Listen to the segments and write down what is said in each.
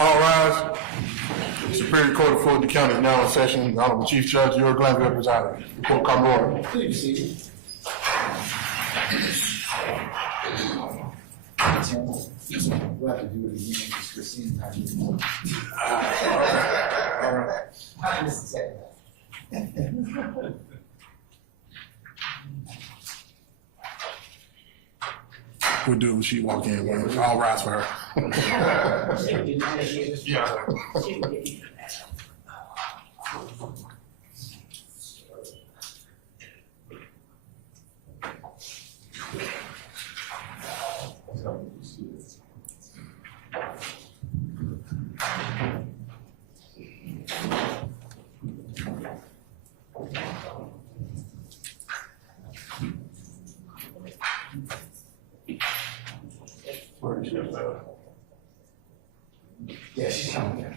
All rise. Superior Court of Fulton County is now in session. The Honorable Chief Judge, your Glanville presiding. Court come to order. Please be seated. We'll have to do it again because Christine had to do it. All right. I just said We'll do it when she walk in. I'll rise for her. Yeah. yeah, she's coming there.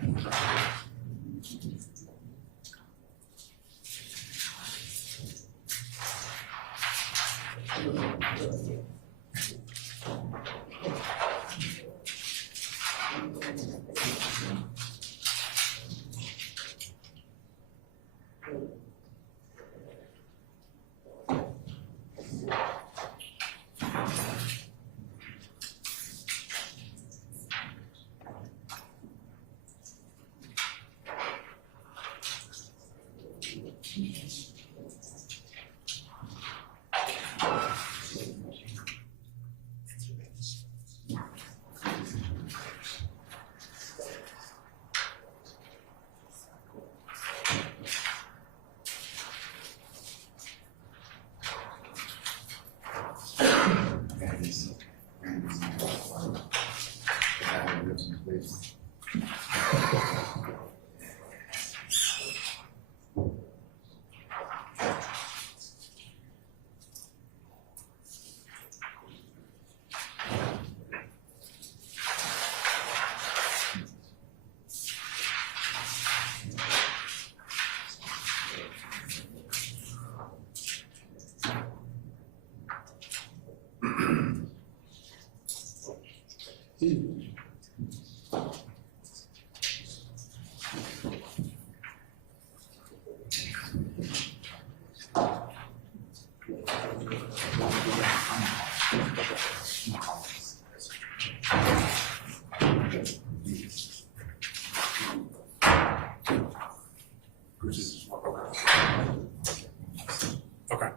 Okay.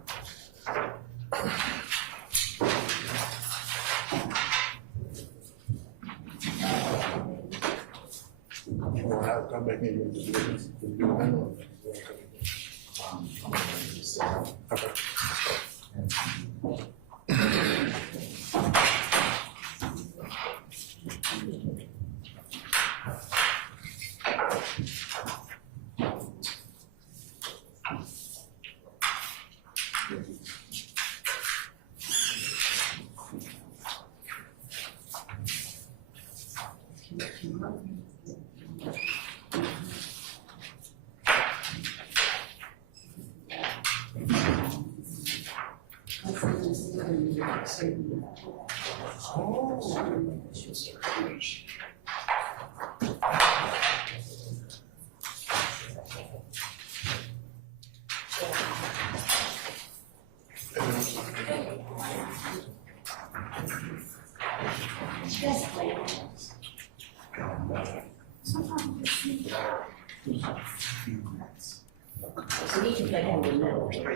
I'll back in. Okay.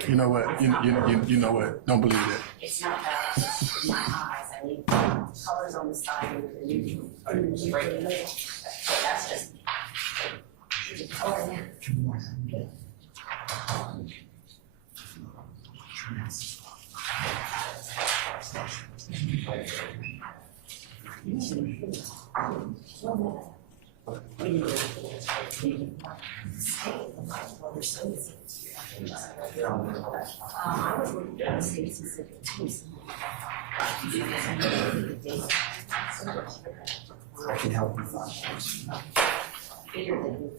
You know what? You know what? Don't believe it. It's not about my eyes. I need colors on the side of the new break. So that's just. I was looking at the state specific too. I can help you find Bigger than.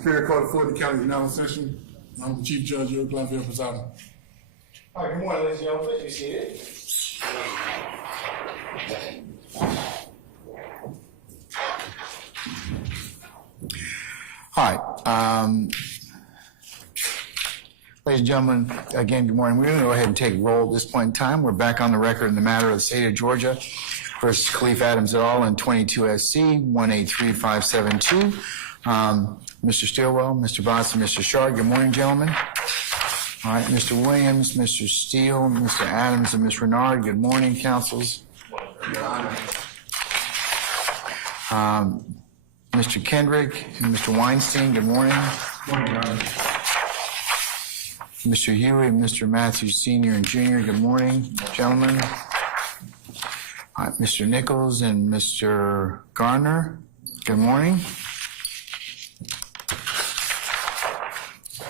Superior Court of Fulton County is now in session. Honorable Chief Judge Earl Glanville presiding. All right, good morning, ladies and gentlemen. Please be seated. All right. Ladies and gentlemen, again, good morning. We're going to go ahead and take roll at this point in time. We're back on the record in the matter of the state of Georgia versus Khalif Adams et al. In 22 SC 183-572. Mr. Stilwell, Mr. Botts, and Mr. Shard. Good morning, gentlemen. All right, Mr. Williams, Mr. Steele, Mr. Adams, and Ms. Renard. Good morning, counsels. Mr. Kendrick and Mr. Weinstein. Good morning. Mr. Huey and Mr. Matthews, Sr. and Jr. Good morning, gentlemen. Mr. Nichols and Mr. Garner. Good morning.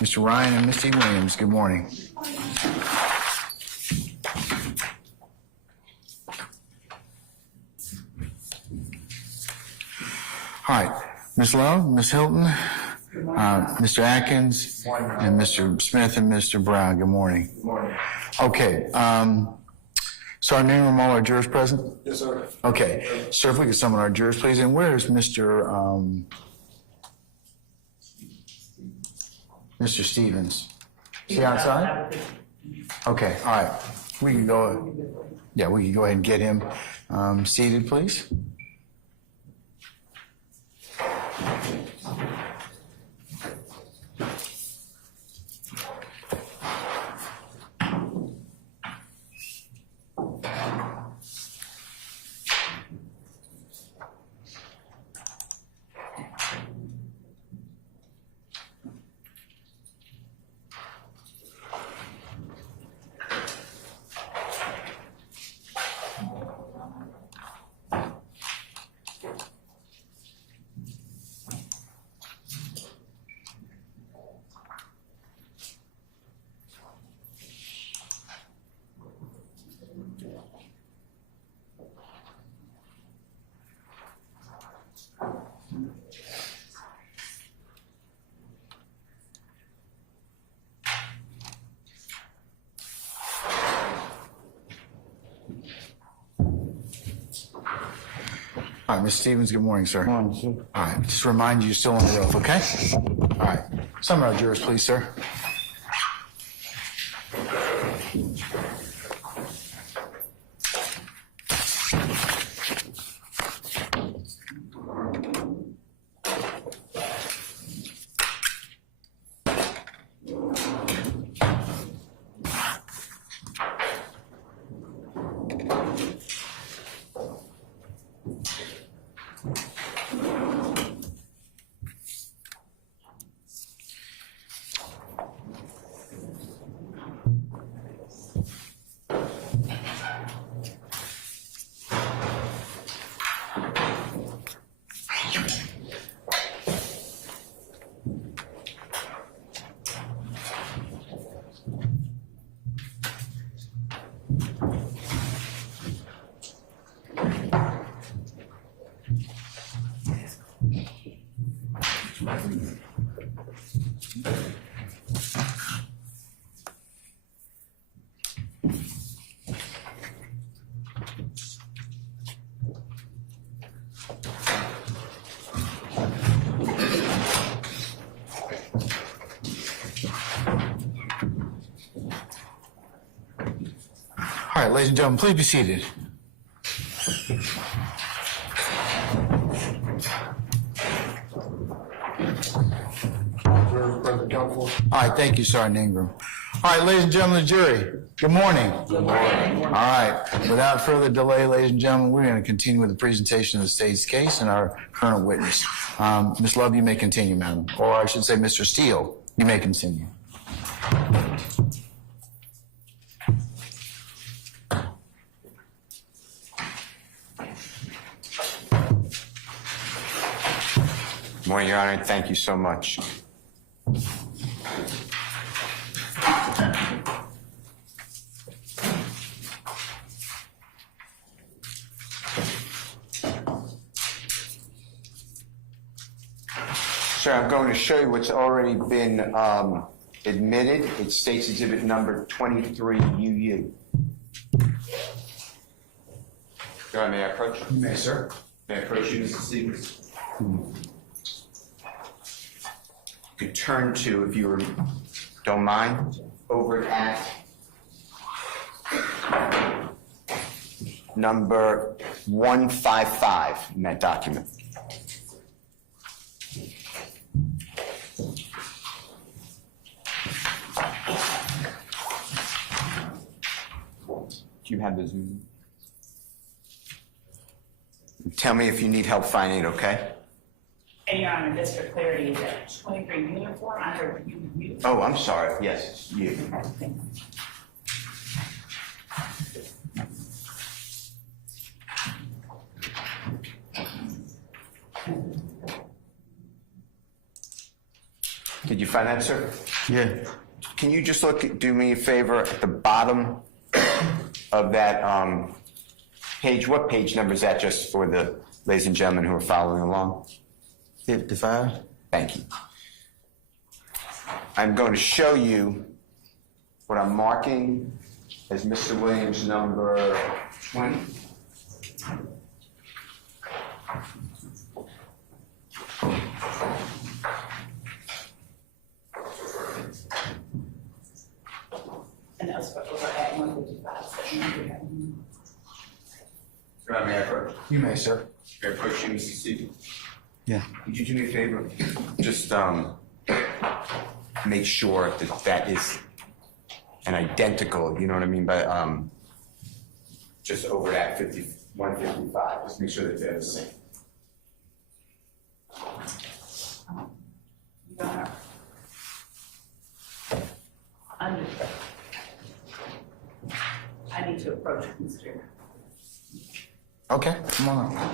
Mr. Ryan and Misty Williams. Good morning. All right, Ms. Lowe, Ms. Hilton, Mr. Atkins, and Mr. Smith and Mr. Brown. Good morning. Good morning. Okay, so our name room, all our jurors present? Yes, sir. Okay, sir, if we could summon our jurors, please. And where is Mr. Stevens? Is he outside? Okay, all right. We can go, yeah, we can go ahead and get him seated, please. All right, Ms. Stevens, good morning, sir. Good morning, sir. All right, just remind you, you're still on the oath, okay? All right, summon our jurors, please, sir. All right, ladies and gentlemen, please be seated. Jurors present, counsel. All right, thank you, Sergeant Ingram. All right, ladies and gentlemen of the jury, good morning. Good morning. All right, without further delay, ladies and gentlemen, we're going to continue with the presentation of the state's case and our current witness. Ms. Love, you may continue, madam. Or I should say, Mr. Steele, you may continue. Good morning, Your Honor, and thank you so much. Sir, I'm going to show you what's already been admitted. It states exhibit number 23UU. Your Honor, may I approach? You may, sir. May I approach you, Mr. Stevens? You could turn to, if you don't mind, over at number 155 in that document. Do you have the Zoom? Tell me if you need help finding it, okay? And Your Honor, just for clarity, is that 23 uniform? I heard you. Oh, I'm sorry. Yes, it's you. Did you find that, sir? Yeah. Can you just do me a favor at the bottom of that page? What page number is that, just for the ladies and gentlemen who are following along? 55. Thank you. I'm going to show you what I'm marking as Mr. Williams number 20. And that's what we're at 155. Your Honor, may I approach? You may, sir. May I approach you, Mr. Stevens? Yeah. Could you do me a favor? Just make sure that that is an identical, you know what I mean, by just over at 155. Just make sure that they're the same. Your Honor. Understood. I need to approach Mr. Okay, come on.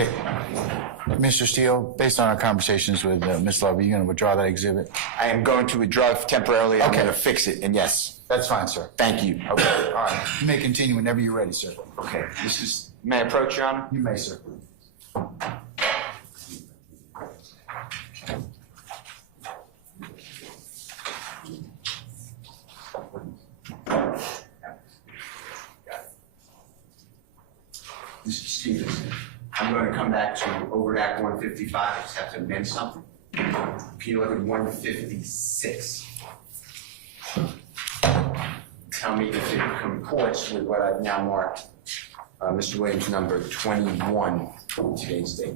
Okay. Mr. Steele, based on our conversations with Ms. Love, are you going to withdraw that exhibit? I am going to withdraw temporarily. I'm Okay. going to fix it, and yes. That's fine, sir. Thank you. Okay, all right. You may continue whenever you're ready, sir. Okay, may I approach, Your Honor? You may, sir. Mr. Stevens, I'm going to come back to Overt Act 155. I just have to amend something. Can you look at 156? Tell me if it comports with what I've now marked, Mr. Williams, number 21 from today's date.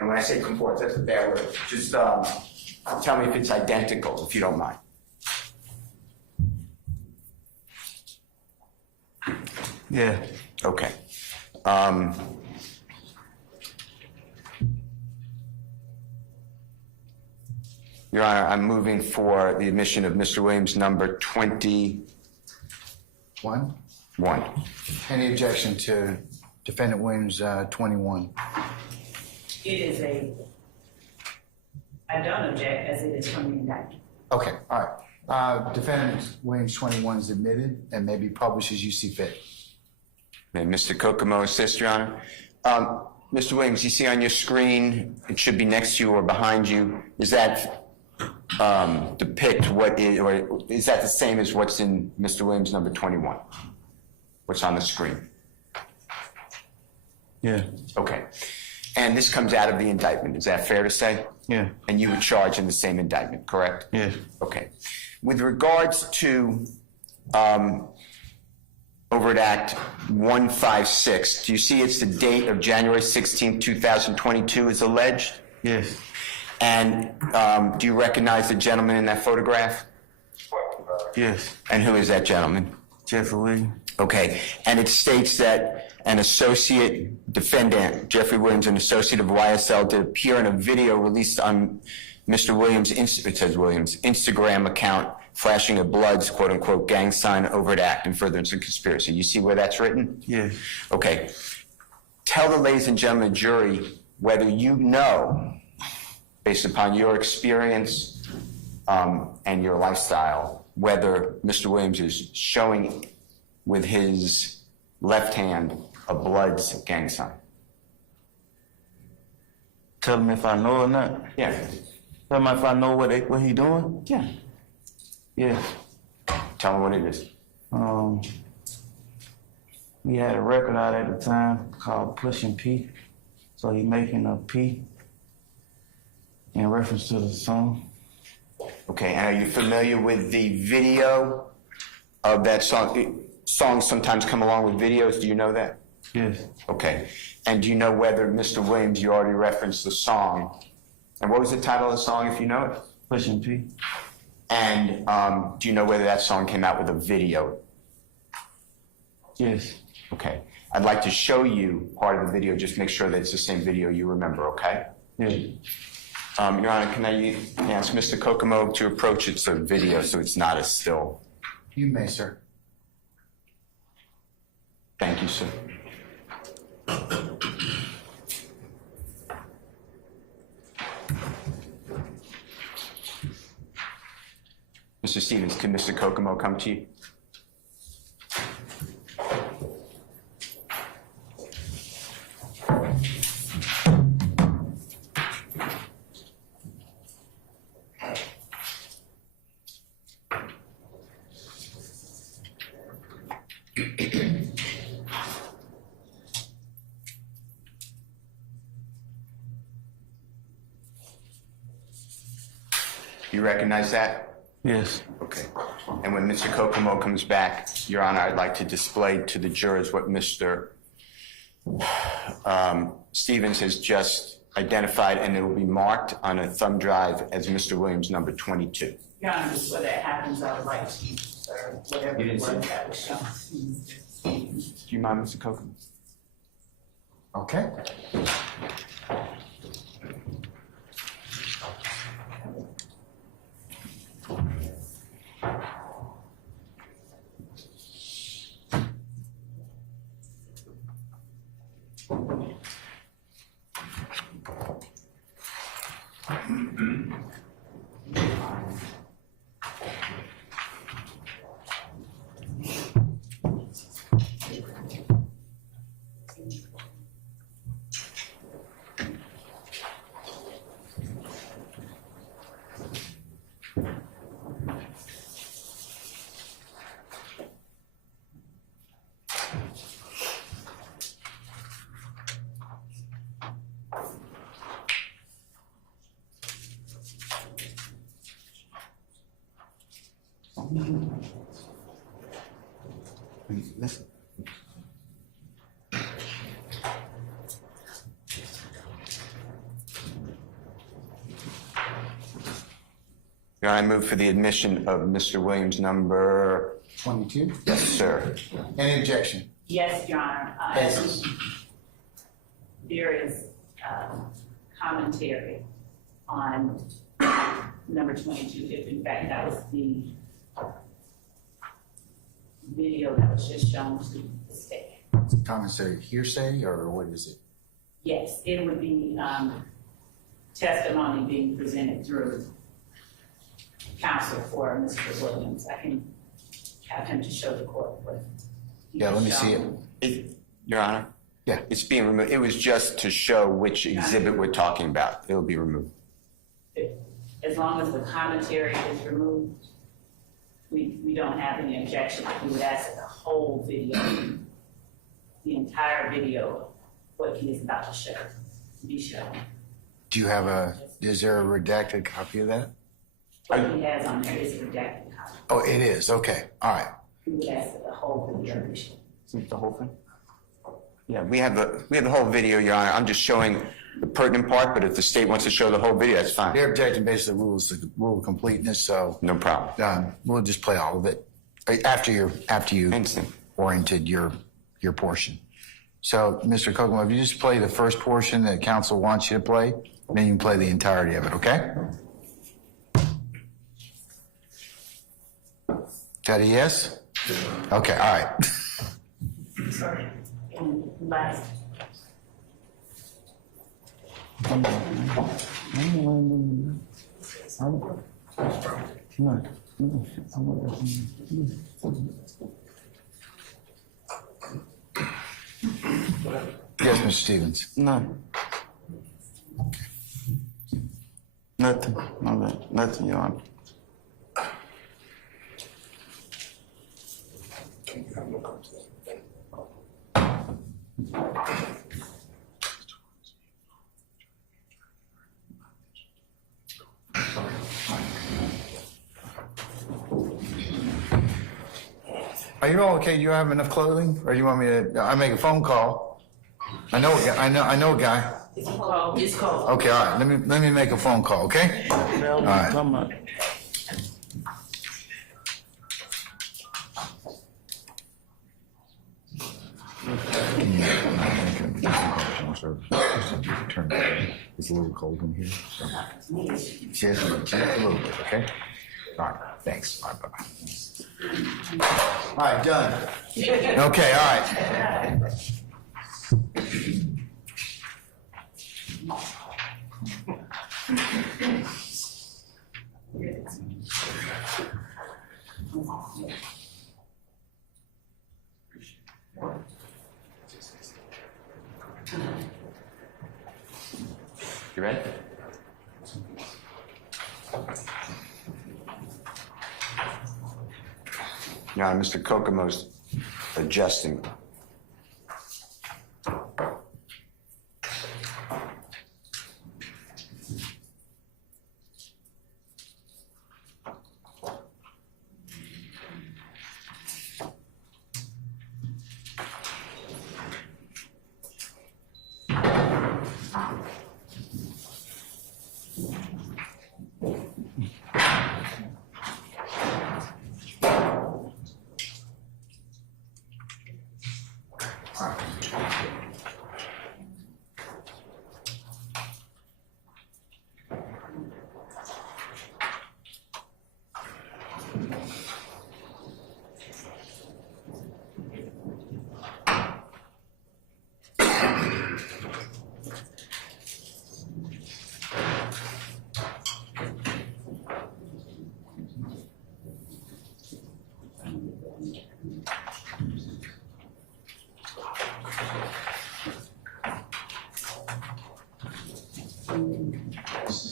And when I say comports, that's a bad word. Just tell me if it's identical, if you don't mind. Yeah. Okay. Your Honor, I'm moving for the admission of Mr. Williams, number 21. One. Any objection to Defendant Williams, 21? I don't object as it is from the indictment. Okay, all right. Defendant Williams, 21 is admitted and may be published as you see fit. May Mr. Kokomo assist, Your Honor? Mr. Williams, you see on your screen, it should be next to you or behind you. Does that depict what is, or is that the same as what's in Mr. Williams, number 21? What's on the screen? Yeah. Okay. And this comes out of the indictment, is that fair to say? Yeah. And you were charged in the same indictment, correct? Yeah. Okay. With regards to Overt Act 156, do you see it's the date of January 16, 2022 is alleged? Yes. And do you recognize the gentleman in that photograph? Yes. And who is that gentleman? Jeffery Williams. Okay. And it states that an associate defendant, Jeffery Williams, an associate of YSL, did appear in a video released on Mr. Williams, it says Williams, Instagram account, flashing a Bloods, quote unquote, gang sign, overt act, and furtherance of conspiracy. You see where that's written? Yes. Okay. Tell the ladies and gentlemen jury whether you know, based upon your experience and your lifestyle, whether Mr. Williams is showing with his left hand a Bloods gang sign. Tell him if I know or not. Yeah. Tell him if I know what he doing. Yeah. Yeah. Tell him what it is. We had a record out at the time called Pushing P. So he making a P in reference to the song. Okay, and are you familiar with the video of that song? Songs sometimes come along with videos. Do you know that? Yes. Okay. And do you know whether Mr. Williams, you already referenced the song, and what was the title of the song, if you know it? Pushing P. And do you know whether that song came out with a video? Yes. Okay. I'd like to show you part of the video, just make sure that it's the same video you remember, okay? Yeah. Your Honor, can I ask Mr. Kokomo to approach it so video so it's not a still? You may, sir. Thank you, sir. Mr. Stevens, can Mr. Kokomo come to you? You recognize that? Yes. Okay. And when Mr. Kokomo comes back, Your Honor, I'd like to display to the jurors what Mr. Stevens has just identified, and it will be marked on a thumb drive as Mr. Williams, number 22. Your Honor, before that happens, I would like to, or whatever it was that was shown. Do you mind, Mr. Kokomo? Okay. Listen. Your Honor, I move for the admission of Mr. Williams, number... 22? Yes, sir. Any objection? Yes, Your Honor. Yes. There is commentary on number 22, if in fact that was the video that was just shown to the state. Commissary hearsay, or what is it? Yes, it would be testimony being presented through counsel for Mr. Williams. I can have him to show the court what. Yeah, let me see it. Your Honor? Yeah. It's being removed. It was just to show which exhibit we're talking about. It'll be removed. As long as the commentary is removed, we don't have any objection. We would ask that the whole video, the entire video, what he is about to show, be shown. Do you have is there a redacted copy of that? What he has on there is a redacted copy. Oh, it is, okay, all right. We would ask that the whole video be shown. See the whole thing? Yeah, we have the whole video, Your Honor. I'm just showing the pertinent part, but if the state wants to show the whole video, that's fine. They're objecting based on the rule of completeness, so No problem. we'll just play all of it after you Instant. oriented your portion. So, Mr. Kokomo, if you just play the first portion that counsel wants you to play, then you can play the entirety of it, okay? Is that a yes? Okay, all right. Sorry. And last, Yes, Mr. Stevens. None. Nothing. No bad. Nothing, Your Honor. Are you all okay? Do you have enough clothing, or do you want me to? I make a phone call. I know a guy. I know a guy. it's cold. Okay, all right. Let me make a phone call. Okay. All right. Come on. It's a little cold in here. So. Just a little bit, okay? All right, thanks. All right, bye-bye. All right, done. Okay, all right. You ready? Now, Mr. Kokomo's adjusting.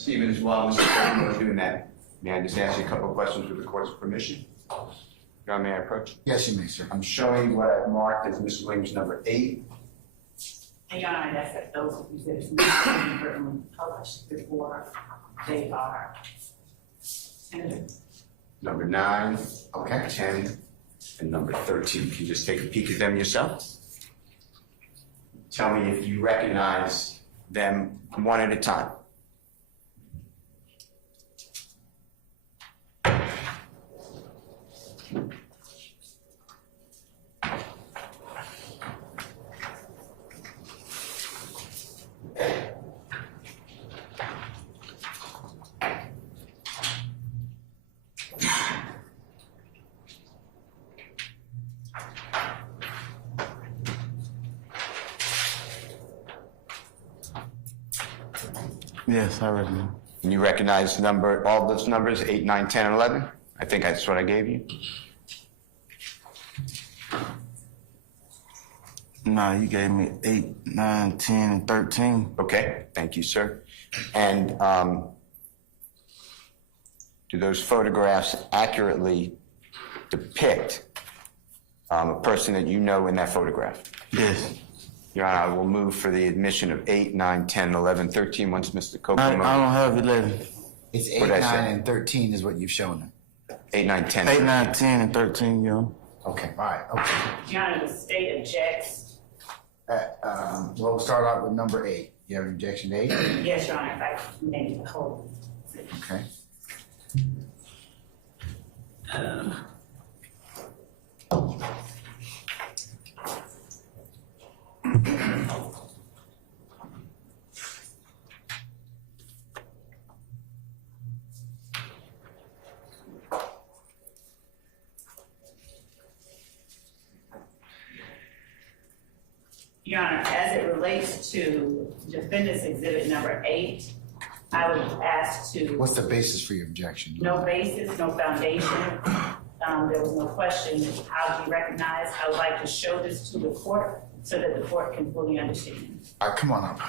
Stevens, while Mr. President is doing that, may I just ask you a couple of questions with the court's permission? Your Honor, may I approach? Yes, you may, sir. I'm showing what I've marked as Mr. Williams number 8. And Your Honor, that's that those exhibits not been written, published before they are tendered. Number 9, Okay. 10, and number 13. Can you just take a peek at them yourself? Tell me if you recognize them one at a time. Yes, I recognize. Can you recognize all those numbers, 8, 9, 10, and 11? I think that's what I gave you. No, you gave me 8, 9, 10, and 13. Okay, thank you, sir. And do those photographs accurately depict a person that you know in that photograph? Yes. Your Honor, I will move for the admission of 8, 9, 10, 11, 13 once Mr. I Copeland don't moves. have 11. It's 8, What'd I 9, say? and 13 is what you've shown them. 8, 9, 10. 8, 9, 10, and 13, yo. Okay, all right, okay. Your Honor, the state objects. Well, we'll start out with number 8. You have an objection to 8? Yes, Your Honor, if I may hold. Okay. Your Honor, as it relates to defendant's exhibit number 8, I would ask to, What's the basis for your objection? no basis, no foundation. There was no question, how do you recognize? I would like to show this to the court so that the court can fully understand. All right, come on up.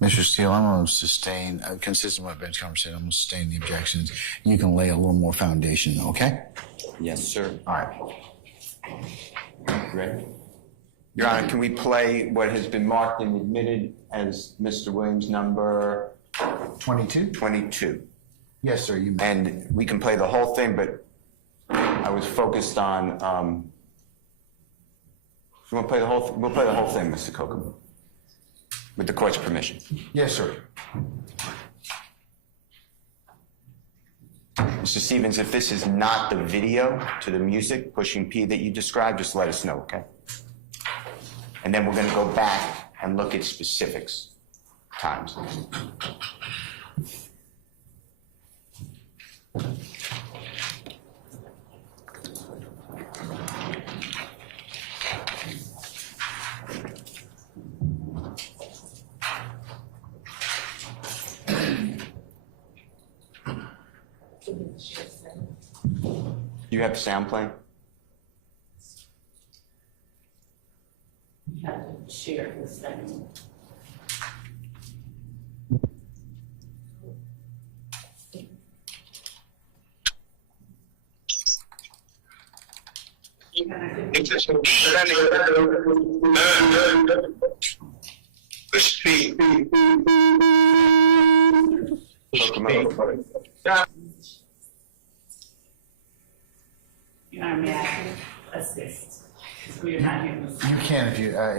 Mr. Steele, I'm going to sustain, consistent with what bench conversation, I'm going to sustain the objections. You can lay a little more foundation, okay? Yes, sir. All right. Ready? Your Honor, can we play what has been marked and admitted as Mr. Williams number 22? 22? Yes, sir, you may. And we can play the whole thing, but I was focused on, we'll play the whole thing, Mr. Kokomo, with the court's permission. Yes, sir. Mr. Stevens, if this is not the video to the music, pushing P that you described, just let us know, okay? And then we're going to go back and look at specifics, times. You have sound playing? You have to share this thing. Kokomo. You know, may I assist? We're not here. You can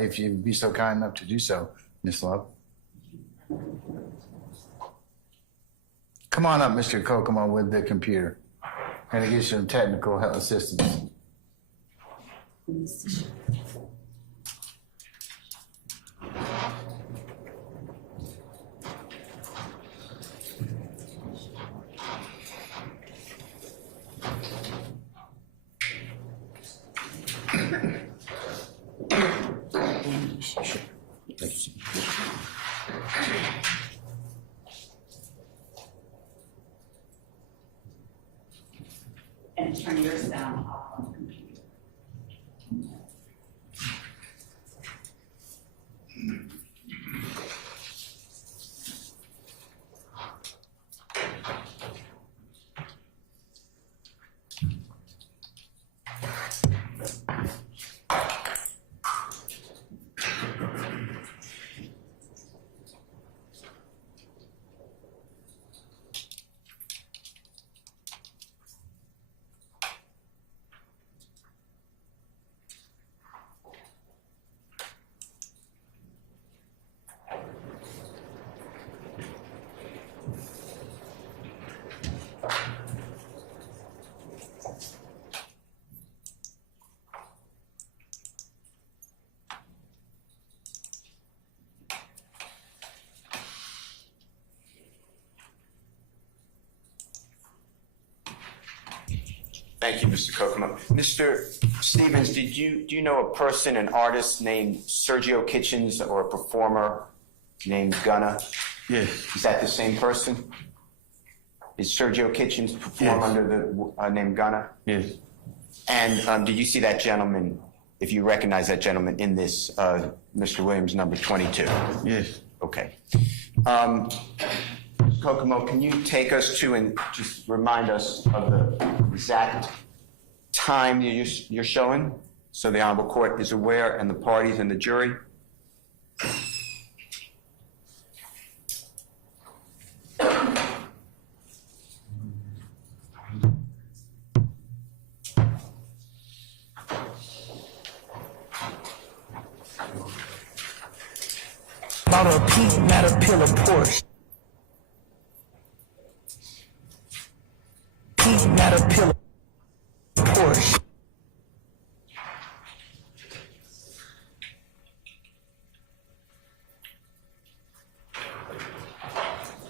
if you'd be so kind enough to do so, Miss Love. Come on up, Mr. Kokomo, with the computer. And to get some technical help assistance. And turn your sound off on the computer. Thank you, Mr. Kokomo. Mr. Stevens, do you know a person, an artist named Sergio Kitchens or a performer named Gunna? Yes. Is that the same person? Is Sergio Kitchens perform Yes. under the name Gunna? Yes. And did you see that gentleman, if you recognize that gentleman in this Mr. Williams number 22? Yes. Okay. Kokomo, can you take us to and just remind us of the exact time you're showing so the Honorable Court is aware and the parties and the jury? Bought a pink Caterpillar Porsche. Pink Caterpillar Porsche.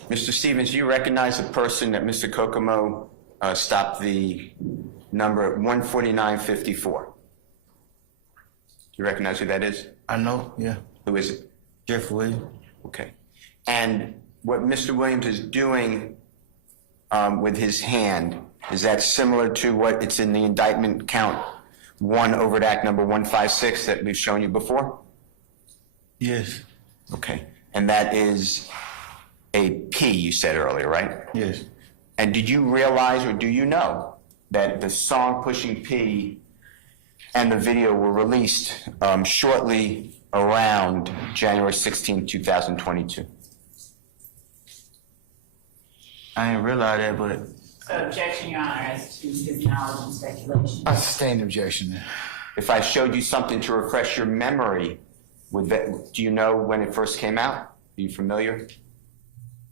Mr. Stevens, you recognize the person that Mr. Kokomo stopped the number at 14954? Do you recognize who that is? I know, yeah. Who is it? Jeffery Williams. Okay. And what Mr. Williams is doing with his hand, is that similar to what it's in the indictment count 1 overt act number 156 that we've shown you before? Yes. Okay. And that is a P, you said earlier, right? Yes. And did you realize or do you know that the song Pushing P and the video were released shortly around January 16, 2022? I didn't realize that, but So objection, Your Honor, as to his knowledge and speculation. I sustain the objection. If I showed you something to refresh your memory, would that, do you know when it first came out? Are you familiar?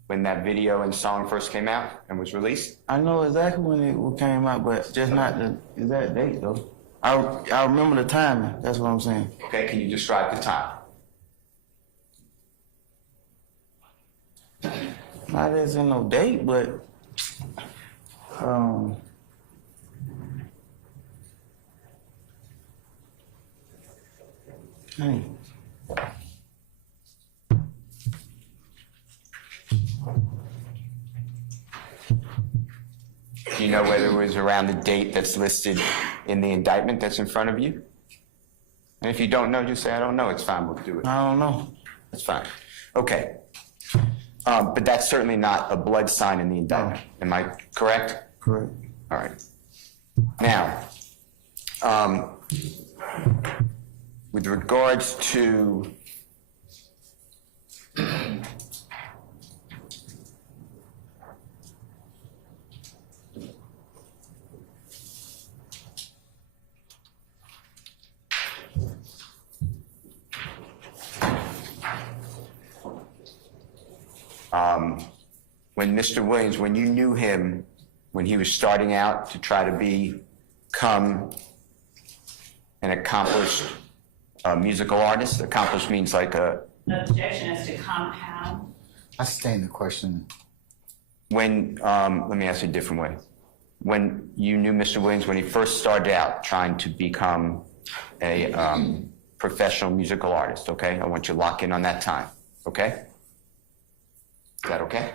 When that video and song first came out and was released? I know exactly when it came out, but just not the exact date though. I remember the timing. That's what I'm saying. Okay, can you describe the time? Not as in no date, but dang. Do you know whether it was around the date that's listed in the indictment that's in front of you? And if you don't know, just say, I don't know. It's fine. We'll do it. I don't know. That's fine. Okay. But that's certainly not a blood sign in the indictment. Am I correct? Correct. All right. Now, with regards to when Mr. Williams, when you knew him, when he was starting out to try to become an accomplished musical artist, accomplished means like a, Objection as to compound. I sustain the question. when, let me ask it a different way. When you knew Mr. Williams, when he first started out trying to become a professional musical artist, okay? I want you to lock in on that time, okay? Is that okay?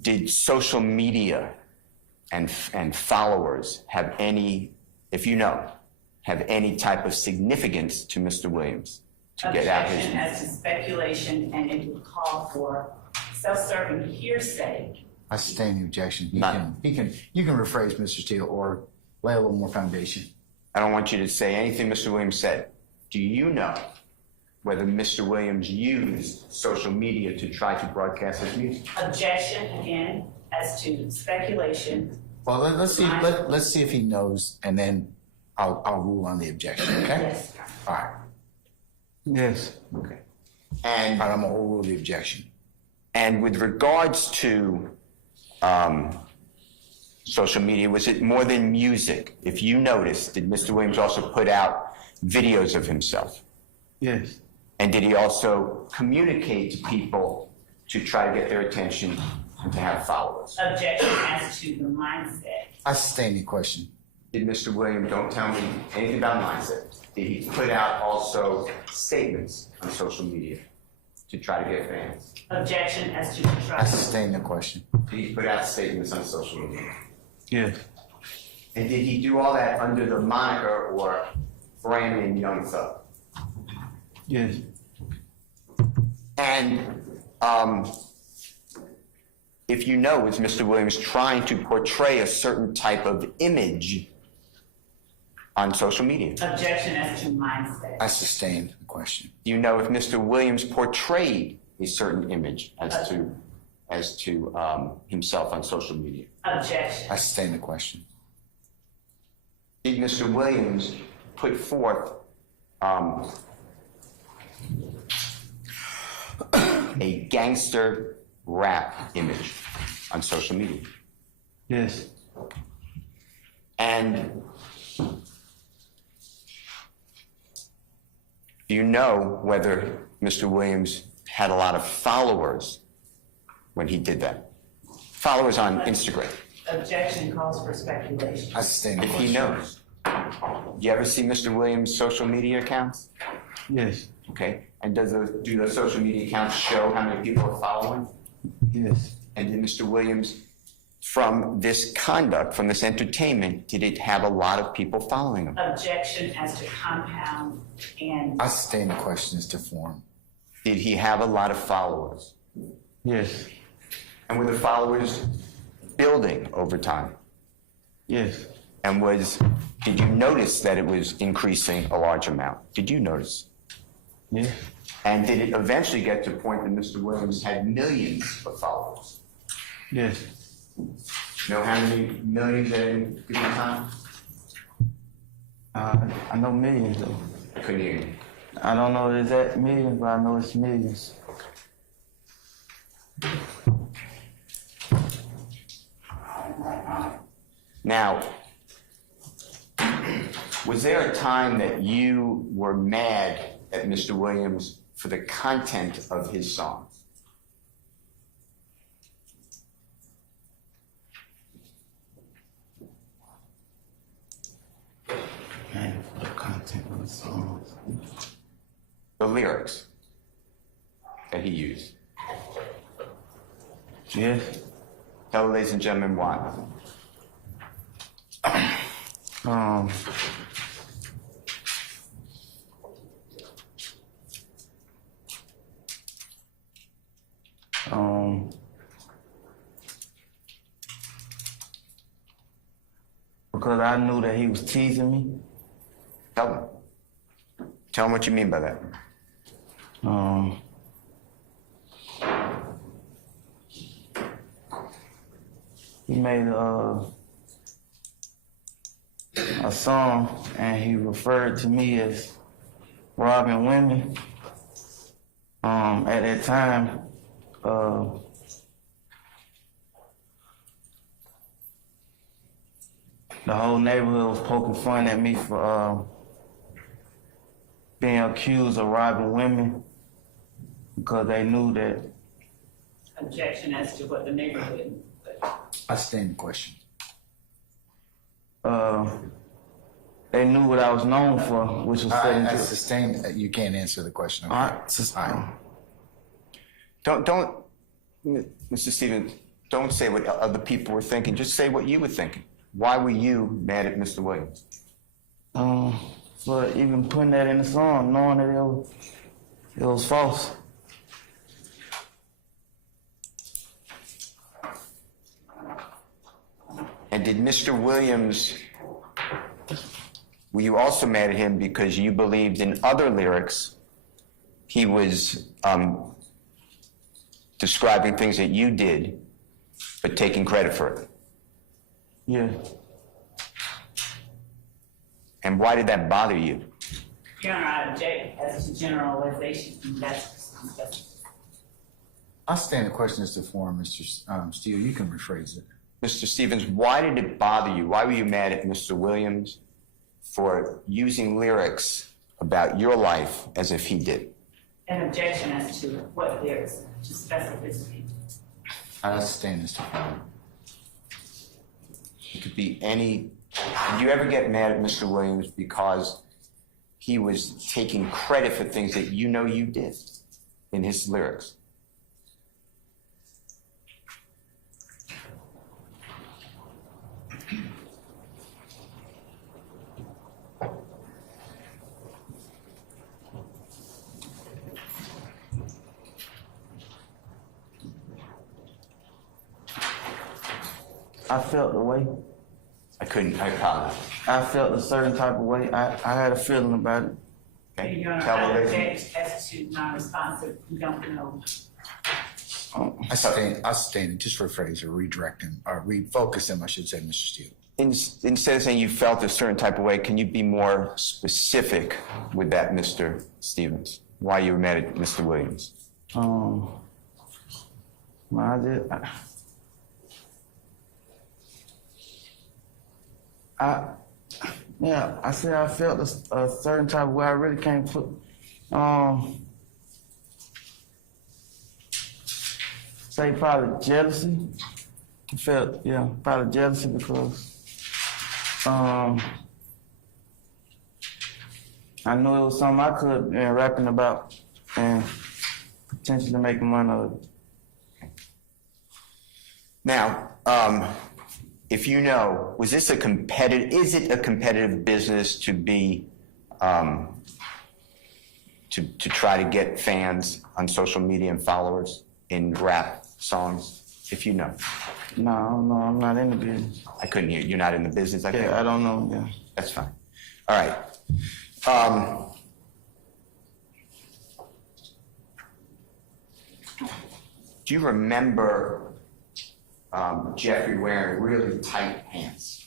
Did social media and followers have any, if you know, have any type of significance to Mr. Williams to get out his Objection as to speculation, and it would call for self-serving hearsay. I sustain the objection. None. You can rephrase Mr. Steele or lay a little more foundation. I don't want you to say anything Mr. Williams said. Do you know whether Mr. Williams used social media to try to broadcast his music? Objection, again, as to speculation. Well, let's see if he knows, and then I'll rule on the objection. Okay. Yes. All right. Yes. Okay. All right, I'm gonna rule the objection. And with regards to social media, was it more than music? If you noticed, did Mr. Williams also put out videos of himself? Yes. And did he also communicate to people to try to get their attention and to have followers? Objection as to the mindset. I sustain the question. Did Mr. Williams, don't tell me anything about mindset, did he put out also statements on social media to try to get fans? Objection as to the I trust. sustain the question. Did he put out statements on social media? Yes. And did he do all that under the moniker or brand name Young Thug? Yes. And if you know, is Mr. Williams trying to portray a certain type of image on social media? Objection as to mindset. I sustain the question. Do you know if Mr. Williams portrayed a certain image as to himself on social media? Objection. I sustain the question. Did Mr. Williams put forth a gangster rap image on social media? Yes. And do you know whether Mr. Williams had a lot of followers when he did that? Followers on Instagram. Objection calls for speculation. I sustain the If question. he knows. Do you ever see Mr. Williams' social media accounts? Yes. Okay. And do those social media accounts show how many people are following? Yes. And did Mr. Williams from this conduct, from this entertainment, did it have a lot of people following him? Objection as to compound and I sustain the question as to form. Did he have a lot of followers? Yes. And were the followers building over time? Yes. And did you notice that it was increasing a large amount? Did you notice? Yes. And did it eventually get to a point that Mr. Williams had millions of followers? Yes. Know how many millions at any given time? I know millions though. Couldn't hear you. I don't know the exact millions, but I know it's millions. Now, was there a time that you were mad at Mr. Williams for the content of his songs? Man, the content of the songs. The lyrics that he used. Yes. Tell the ladies and gentlemen why. Because I knew that he was teasing me. Tell them. Tell them what you mean by that. He made a song and he referred to me as robbing women. At that time, the whole neighborhood was poking fun at me for being accused of robbing women because they knew that. objection as to what the neighborhood. I sustain the question. They knew what I was known for, which was setting I to. sustain, you can't answer the question. All right, sustain. Don't, Mr. Stevens, don't say what other people were thinking. Just say what you were thinking. Why were you mad at Mr. Williams? For even putting that in the song, knowing that it was false. And did Mr. Williams, were you also mad at him because you believed in other lyrics he was describing things that you did, but taking credit for it? Yeah. And why did that bother you? Your Honor, I object as to generalization. That's I stand the question as to form, Mr. Steele. You can rephrase it. Mr. Stevens, why did it bother you? Why were you mad at Mr. Williams for using lyrics about your life as if he did? an objection as to what lyrics, to specificity. I stand as to form. It could be any. Did you ever get mad at Mr. Williams because he was taking credit for things that you know you did in his lyrics? I felt the way. I apologize. I felt a certain type of way. I had a feeling about it. Okay. Your Honor, Tell I the lady. object as to non-responsive, you don't know. I stand, just rephrase or redirect him, or refocus him, I should say, Mr. Steele. Instead of saying you felt a certain type of way, can you be more specific with that, Mr. Stevens? Why you were mad at Mr. Williams? Well, I said I felt a certain type of way. I really can't put, say probably jealousy. I felt, probably jealousy because, I knew it was something I could have been rapping about and potentially making money of it. Now, if you know, was this a competitive, is it a competitive business to be, to try to get fans on social media and followers in rap songs, if you know? No, I'm not in the business. I couldn't hear you. You're not in the business, I think? Yeah, I don't know, yeah. That's fine. All right. Do you remember Jeffrey wearing really tight pants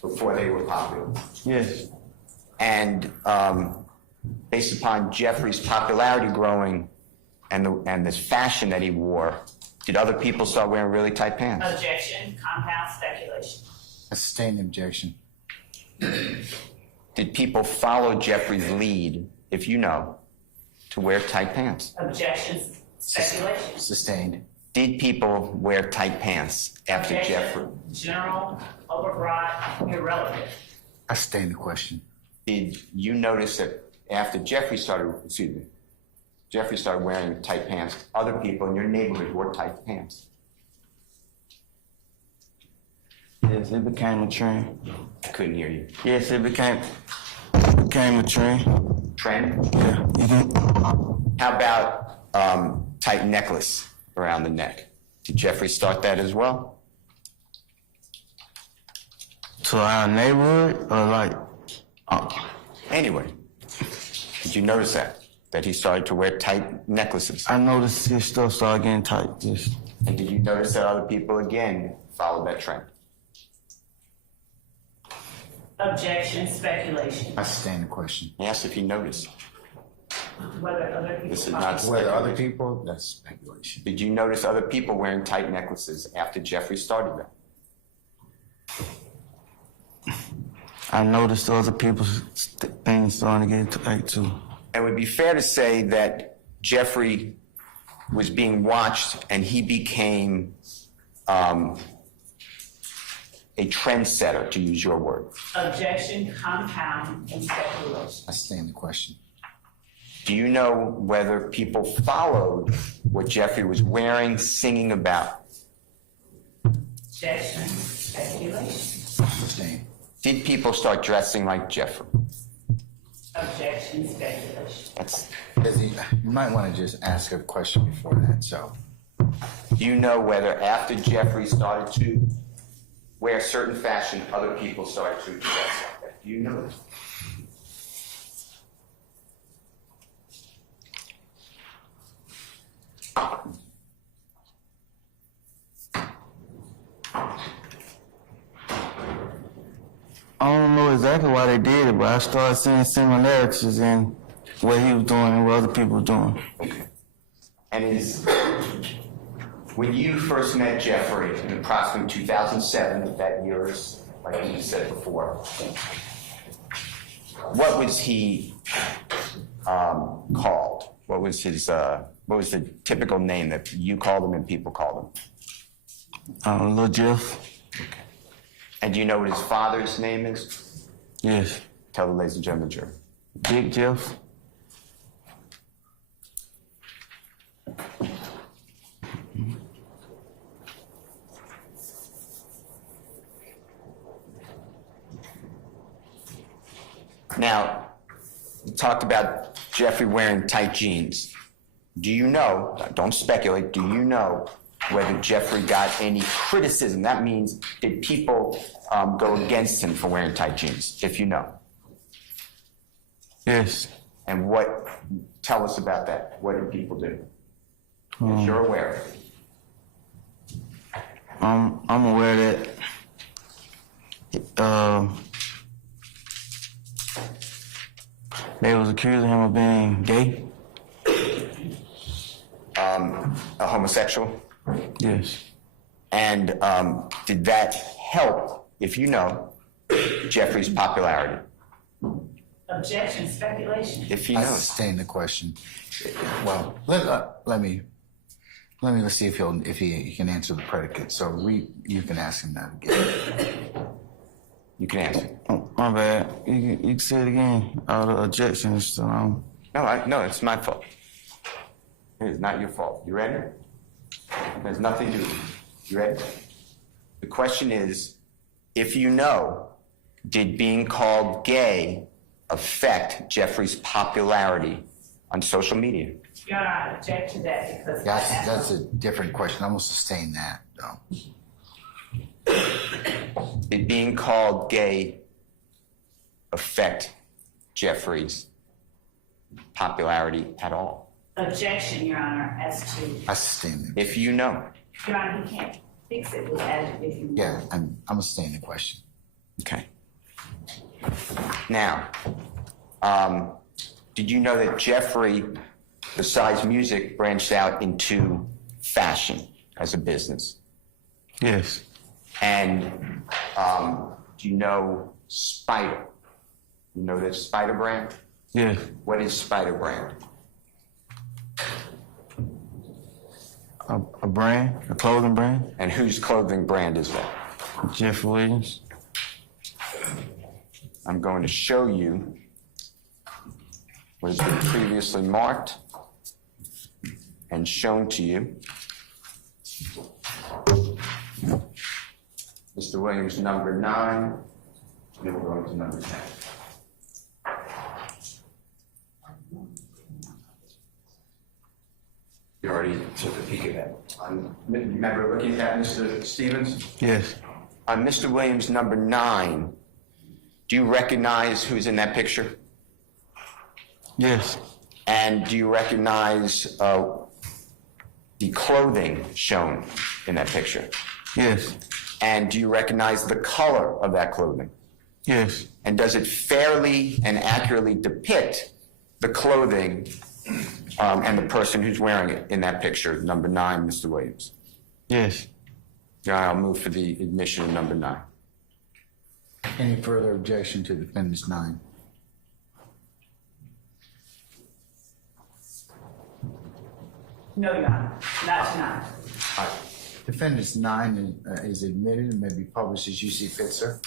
before they were popular? Yes, And based upon Jeffrey's popularity growing and this fashion that he wore, did other people start wearing really tight pants? Objection, compound speculation. A sustained objection. Did people follow Jeffrey's lead, if you know, to wear tight pants? Objection, speculation. Sustained. Did people wear tight pants after Jeffrey? Objection, general, overbroad, irrelevant. I sustain the question. Did you notice that after Jeffrey started wearing tight pants, other people in your neighborhood wore tight pants? yes, it became a trend. I couldn't hear you. Yes, it became a trend. Trend? Yeah, you can, How about tight necklace around the neck? Did Jeffrey start that as well? to our neighborhood, or like, Anyway, did you notice that he started to wear tight necklaces? I noticed his stuff started getting tight, yes. And did you notice that other people again followed that trend? Objection, speculation. I sustain the question. He asked if he noticed. Whether other people. This is not Whether other speculation. people, that's speculation. Did you notice other people wearing tight necklaces after Jeffrey started them? I noticed other people's things starting to get tight too. It would be fair to say that Jeffrey was being watched and he became a trendsetter, to use your word. Objection, compound, and speculation. I sustain the question. Do you know whether people followed what Jeffrey was wearing, singing about? Objection, speculation. Sustain. Did people start dressing like Jeffrey? Objection, speculation. That's. You might want to just ask a question before that, so. Do you know whether after Jeffrey started to wear certain fashion, other people started to dress like that? Do you know this? I don't know exactly why they did it, but I started seeing similarities in what he was doing and what other people were doing. Okay. And when you first met Jeffrey in approximately 2007, if that year is like you said before, what was he called? What was the typical name that you called him and people called him? Little Jeff. And do you know what his father's name is? Yes. Tell the ladies and gentlemen, jury. Big Jeff. Now, you talked about Jeffrey wearing tight jeans. Do you know, don't speculate, do you know whether Jeffrey got any criticism? That means, did people go against him for wearing tight jeans, if you know? Yes. And tell us about that. What did people do? If you're aware of it. I'm aware that they was accusing him of being gay. A homosexual? Yes. And did that help, if you know, Jeffrey's popularity? Objection, speculation. If he I knows. sustain the question. Well, let's see if he can answer the predicate. So you can ask him that again. You can answer. Oh, my bad. You can say it again. All the objections. So, No, it's my fault. It is not your fault. You ready? There's nothing to do. You ready? The question is, if you know, did being called gay affect Jeffrey's popularity on social media? Your Honor, I object to that because. That's a different question. I'm gonna sustain that, though. Did being called gay affect Jeffrey's popularity at all? Objection, Your Honor, as to, I sustain it. If you know. Your Honor, he can't fix it with if you. Yeah, I'm sustaining the question. Okay. Now, did you know that Jeffrey, besides music, branched out into fashion as a business? Yes. And do you know Spider? You know that Spider brand? Yes. What is Spider brand? A brand, a clothing brand. And whose clothing brand is that? Jeffery Williams. I'm going to show you what has been previously marked and shown to you. Mr. Williams, number 9, then we're going to number 10. You already took a peek at that. Remember looking at that, Mr. Stevens? Yes. On Mr. Williams, number 9, do you recognize who's in that picture? Yes. And do you recognize the clothing shown in that picture? Yes. And do you recognize the color of that clothing? Yes. And does it fairly and accurately depict the clothing and the person who's wearing it in that picture, number 9, Mr. Williams? Yes. Yeah, I'll move for the admission of number 9. Any further objection to defendant's 9? No, Your Honor, not tonight. Defendant's 9 is admitted and may be published as you see fit, sir.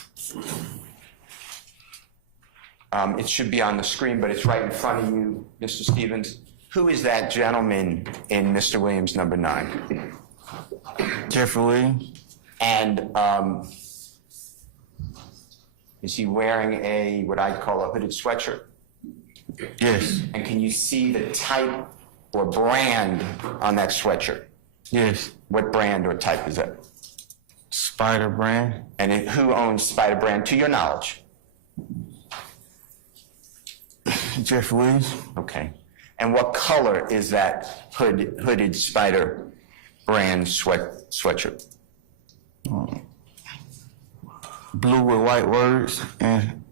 It should be on the screen, but it's right in front of you, Mr. Stevens. Who is that gentleman in Mr. Williams, number 9? Jeffery Williams. And is he wearing what I'd call a hooded sweatshirt? Yes. And can you see the type or brand on that sweatshirt? Yes. What brand or type is that? Spider brand. And who owns Spider brand, to your knowledge? Jeffery Williams. Okay. And what color is that hooded Spider brand sweatshirt? Blue with white words. And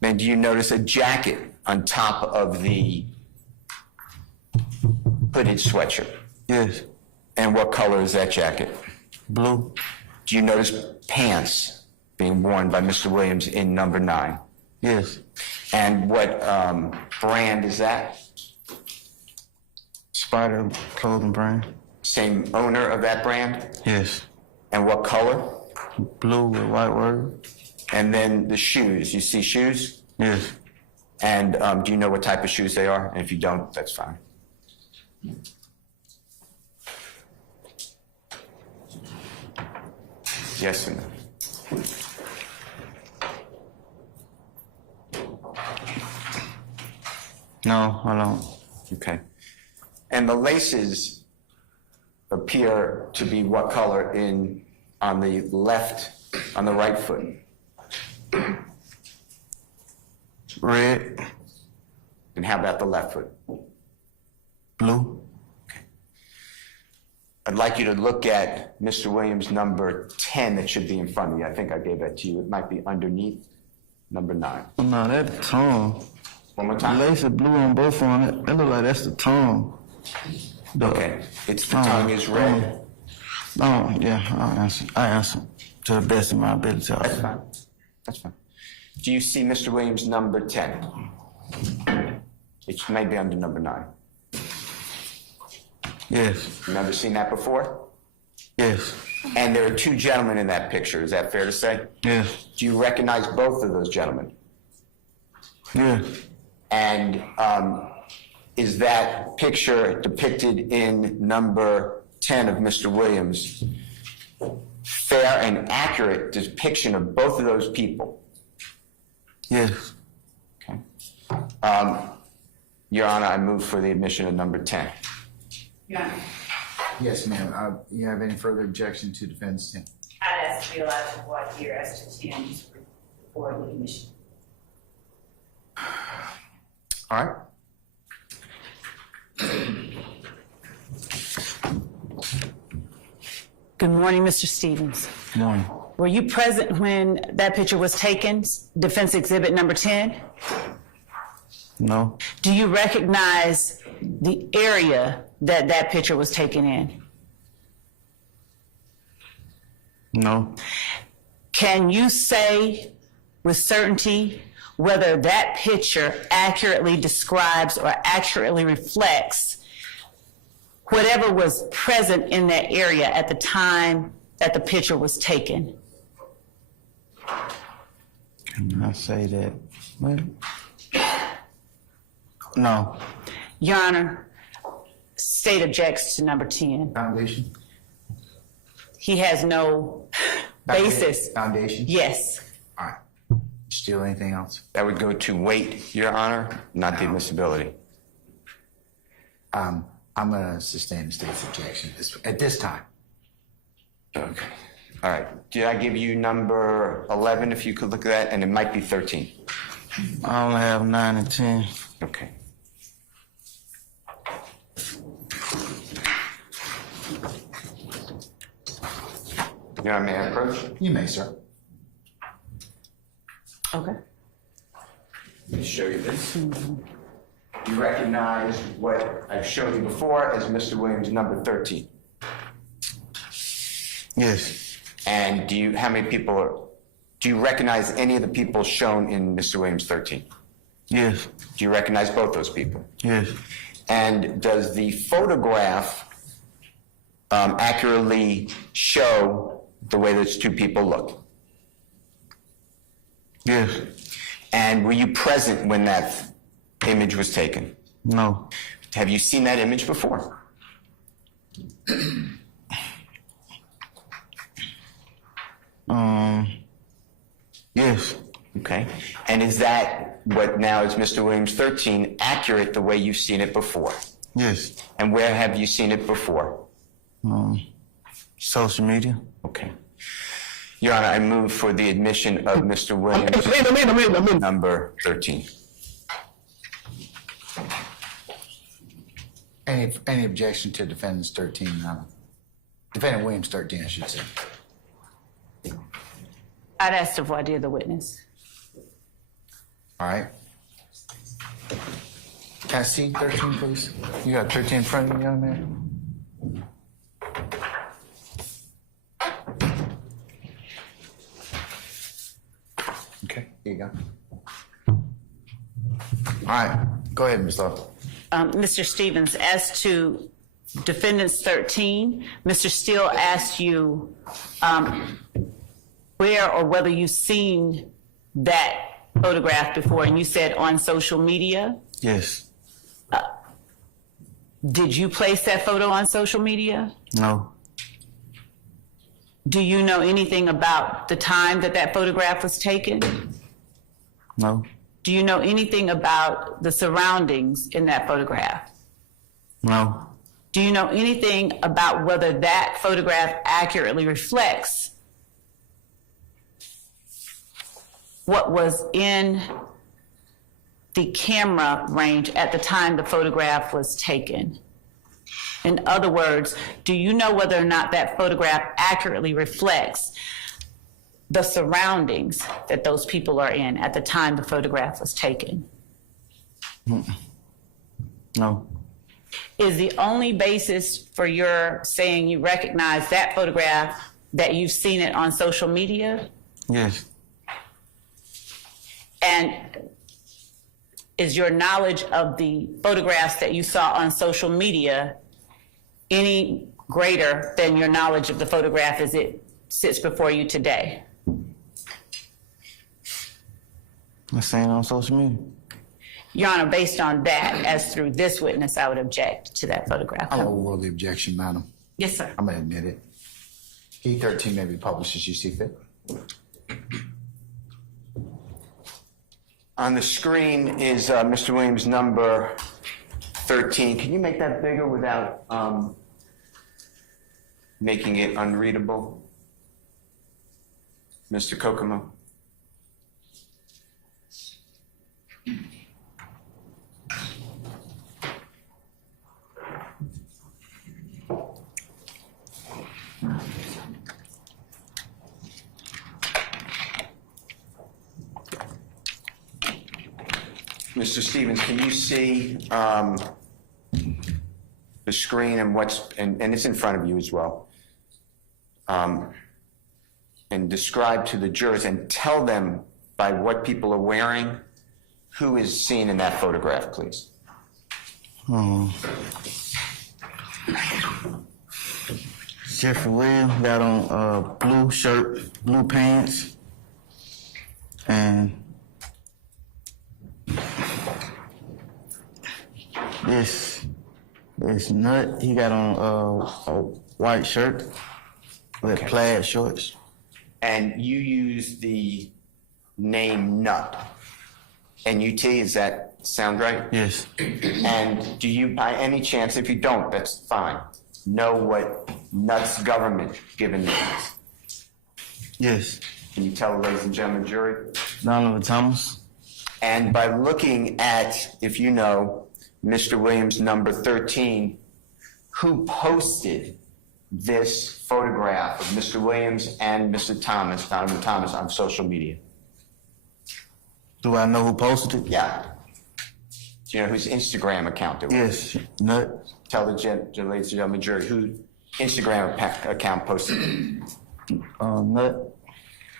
Then do you notice a jacket on top of the hooded sweatshirt? yes. And what color is that jacket? Blue. Do you notice pants being worn by Mr. Williams in number 9? Yes. And what brand is that? Spider clothing brand. Same owner of that brand? Yes. And what color? Blue with white words. And then the shoes. You see shoes? Yes. And do you know what type of shoes they are? And if you don't, that's fine. Yes or no? No, I don't. Okay. And the laces appear to be what color on the right foot? Red. And how about the left foot? Blue. I'd like you to look at Mr. Williams' number 10 that should be in front of you. I think I gave that to you. It might be underneath number 9. No, that's the tongue. One more The time. lace is blue on both on it. That look like that's the tongue. Okay. It's the tongue is red. Oh, yeah, I answer to the best of my ability. That's fine. That's fine. Do you see Mr. Williams' number 10? It may be under number 9. Yes. You never seen that before? Yes. And there are 2 gentlemen in that picture. Is that fair to say? Yes. Do you recognize both of those gentlemen? Yes. And is that picture depicted in number 10 of Mr. Williams fair and accurate depiction of both of those people? Yes. Okay. Your Honor, I move for the admission of number 10. Your Honor, Yes, ma'am. You have any further objection to defense 10? I'd ask to be allowed to voir dire as to 10 for the admission. All right. Good morning, Mr. Stevens. Good morning. Were you present when that picture was taken, defense exhibit number 10? No. Do you recognize the area that that picture was taken in? No. Can you say with certainty whether that picture accurately describes or accurately reflects whatever was present in that area at the time that the picture was taken? Can I say that? Well, no. Your Honor, state objects to number 10. Foundation? He has no basis. Foundation? Yes. All right. Still anything else? That would go to weight, Your Honor, not the admissibility. I'm going to sustain the state's objection at this time. Okay. All right. Did I give you number 11, if you could look at that? And it might be 13. I only have 9 and 10. Okay. Your Honor, may I approach? You may, sir. Okay. Let me show you this. You recognize what I've shown you before as Mr. Williams' number 13. Yes. And do you recognize any of the people shown in Mr. Williams' 13? Yes. Do you recognize both those people? Yes. And does the photograph accurately show the way those two people look? Yes. And were you present when that image was taken? No. Have you seen that image before? Yes. Okay. And is that what now is Mr. Williams 13 accurate the way you've seen it before? Yes. And where have you seen it before? Social media. Okay. Your Honor, I move for the admission of Mr. Williams, number 13. Any objection to defendant's 13? Defendant Williams 13, I should say. I'd ask to voir dire the witness. All right. Can I see 13, please? You got 13 in front of you, young man? Okay, here you go. All right, go ahead, Ms. Lowe. Mr. Stevens, as to defendants 13, Mr. Steele asked you where or whether you've seen that photograph before, and you said on social media. Yes. Did you place that photo on social media? No. Do you know anything about the time that that photograph was taken? No. Do you know anything about the surroundings in that photograph? No. Do you know anything about whether that photograph accurately reflects what was in the camera range at the time the photograph was taken? In other words, do you know whether or not that photograph accurately reflects the surroundings that those people are in at the time the photograph was taken? No. Is the only basis for your saying you recognize that photograph that you've seen it on social media? Yes. And is your knowledge of the photographs that you saw on social media any greater than your knowledge of the photograph as it sits before you today? I seen it on social media. Your Honor, based on that, as through this witness, I would object to that photograph. I'll overrule the objection, madam. Yes, sir. I'm going to admit it. P13 may be published as you see fit. On the screen is Mr. Williams' number 13. Can you make that bigger without making it unreadable? Mr. Kokomo? Mr. Stevens, can you see the screen and and it's in front of you as well, and describe to the jurors and tell them by what people are wearing who is seen in that photograph, please? Jeffery Williams got on a blue shirt, blue pants, and this nut, he got on a white shirt with plaid shorts. And you use the name Nut. N-U-T, does that sound right? Yes. And do you, by any chance, if you don't, that's fine, know what Nut's government given name is? Yes. Can you tell the ladies and gentlemen jury? Donovan Thomas. And by looking at, if you know, Mr. Williams' number 13, who posted this photograph of Mr. Williams and Mr. Thomas, Donovan Thomas, on social media? Do I know who posted it? Yeah. Do you know whose Instagram account it was? Yes. Nut. Tell the ladies and gentlemen jury who Instagram account posted it. Nut.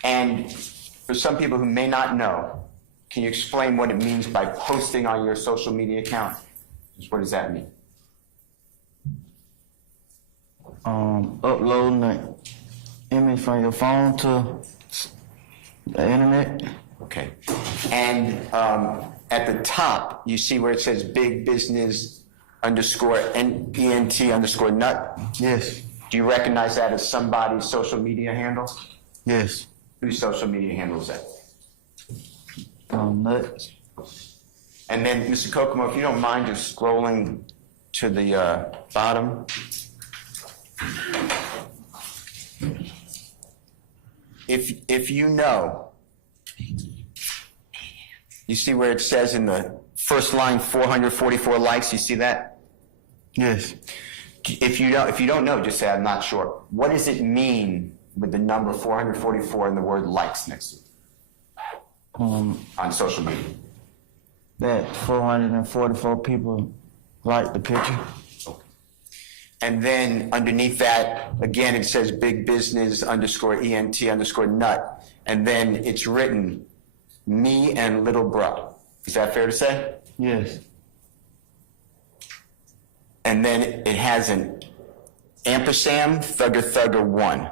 And for some people who may not know, can you explain what it means by posting on your social media account? What does that mean? Uploading an image from your phone to the internet. Okay. And at the top, you see where it says big business underscore ENT underscore nut? Yes. Do you recognize that as somebody's social media handle? Yes. Whose social media handle is that? Nut. And then, Mr. Kokomo, if you don't mind just scrolling to the bottom. If you know, you see where it says in the first line 444 likes, you see that? Yes. If you don't know, just say I'm not sure. What does it mean with the number 444 and the word likes next to it? On social media. That 444 people liked the picture. And then underneath that, again, it says big business underscore ENT underscore nut. And then it's written, me and little bro. Is that fair to say? Yes. And then it has an ampersand, thugger 1.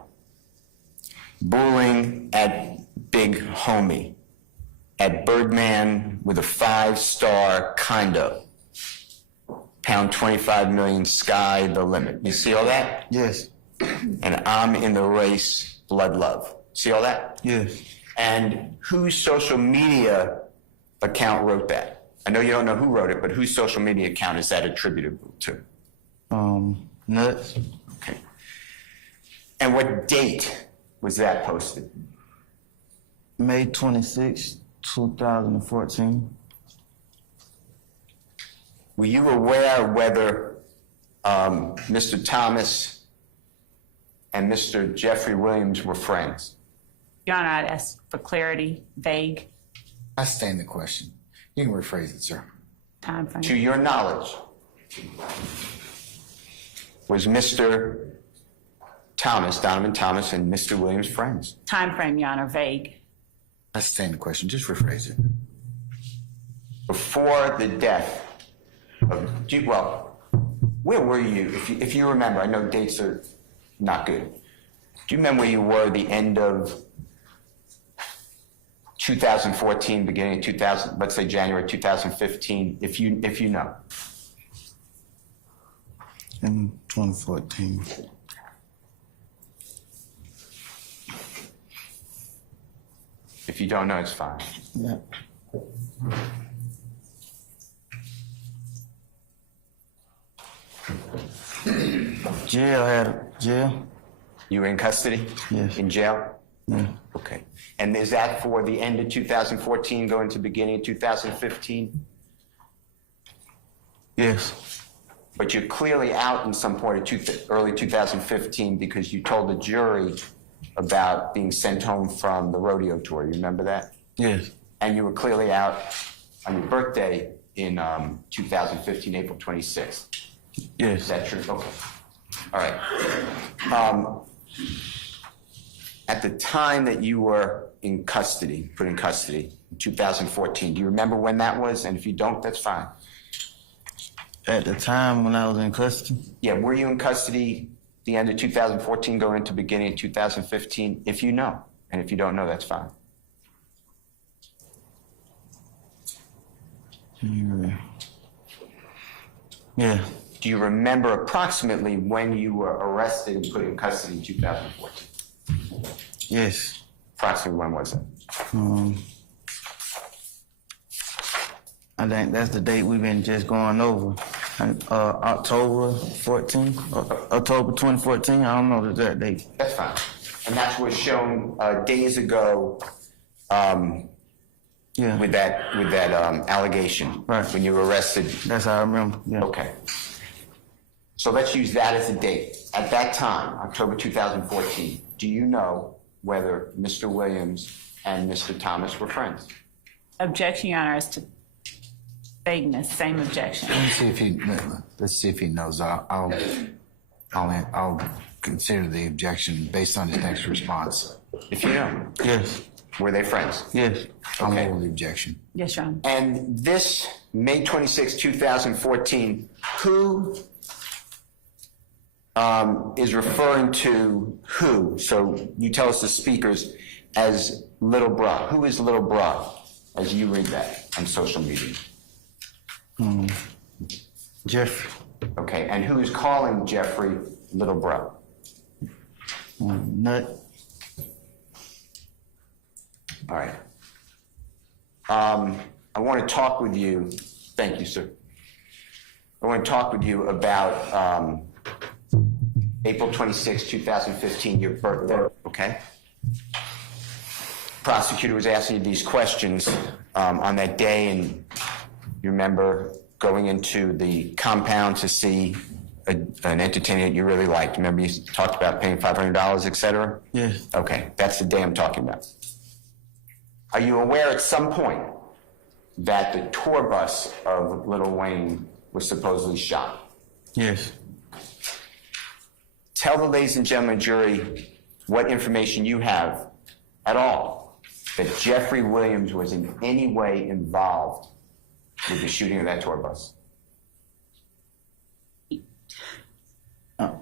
Bullying at Big Homie. At Birdman with a 5-star condo. Pound 25 million, sky the limit. You see all that? Yes. And I'm in the race, blood love. See all that? Yes. And whose social media account wrote that? I know you don't know who wrote it, but whose social media account is that attributable to? Nuts. Okay. And what date was that posted? May 26, 2014. Were you aware whether Mr. Thomas and Mr. Jeffery Williams were friends? Your Honor, I'd ask for clarity, vague I stand the question. You can rephrase it, sir. time frame. To your knowledge, was Mr. Thomas, Donovan Thomas, and Mr. Williams friends? Time frame, Your Honor, vague. I stand the question. Just rephrase it. Before the death of, well, where were you? If you remember, I know dates are not good. Do you remember where you were the end of 2014, beginning of 2000, let's say January 2015, if you know? In 2014. If you don't know, it's fine. Yeah. Jail. You were in custody? Yes. In jail? Yeah. Okay. And is that for the end of 2014 going to beginning of 2015? Yes. But you're clearly out in some point of early 2015 because you told the jury about being sent home from the rodeo tour. You remember that? Yes. And you were clearly out on your birthday in 2015, April 26th. Yes. Is that true? Okay. All right. At the time that you were in custody, put in custody, in 2014, do you remember when that was? And if you don't, that's fine. At the time when I was in custody? Yeah, were you in custody the end of 2014 going into beginning of 2015? If you know. And if you don't know, that's fine. Yeah. Do you remember approximately when you were arrested and put in custody in 2014? Yes. Approximately when was it? I think that's the date we've been just going over. October 14, October 2014. I don't know the exact date. That's fine. And that was shown days ago Yeah. with that allegation, Right. when you were arrested. That's how I remember. Yeah. Okay. So let's use that as a date. At that time, October 2014, do you know whether Mr. Williams and Mr. Thomas were friends? Objection, Your Honor, as to vagueness, same objection. Let's see if he knows. I'll consider the objection based on his next response. If you know, Yes. were they friends? Yes. I'll Okay. hold the objection. Yes, Your Honor. And this May 26, 2014, who is referring to who? So you tell us the speakers as Little Bra. Who is Little Bra as you read that on social media? Jeffrey. Okay, and who is calling Jeffrey Little Bra? Nut. All right. I want to talk with you. Thank you, sir. I want to talk with you about April 26, 2015, your birthday, okay? Prosecutor was asking you these questions on that day, and you remember going into the compound to see an entertainer that you really liked. Remember you talked about paying $500, et cetera? Yes. Okay, that's the day I'm talking about. Are you aware at some point that the tour bus of Lil Wayne was supposedly shot? Yes. Tell the ladies and gentlemen jury what information you have at all that Jeffery Williams was in any way involved with the shooting of that tour bus.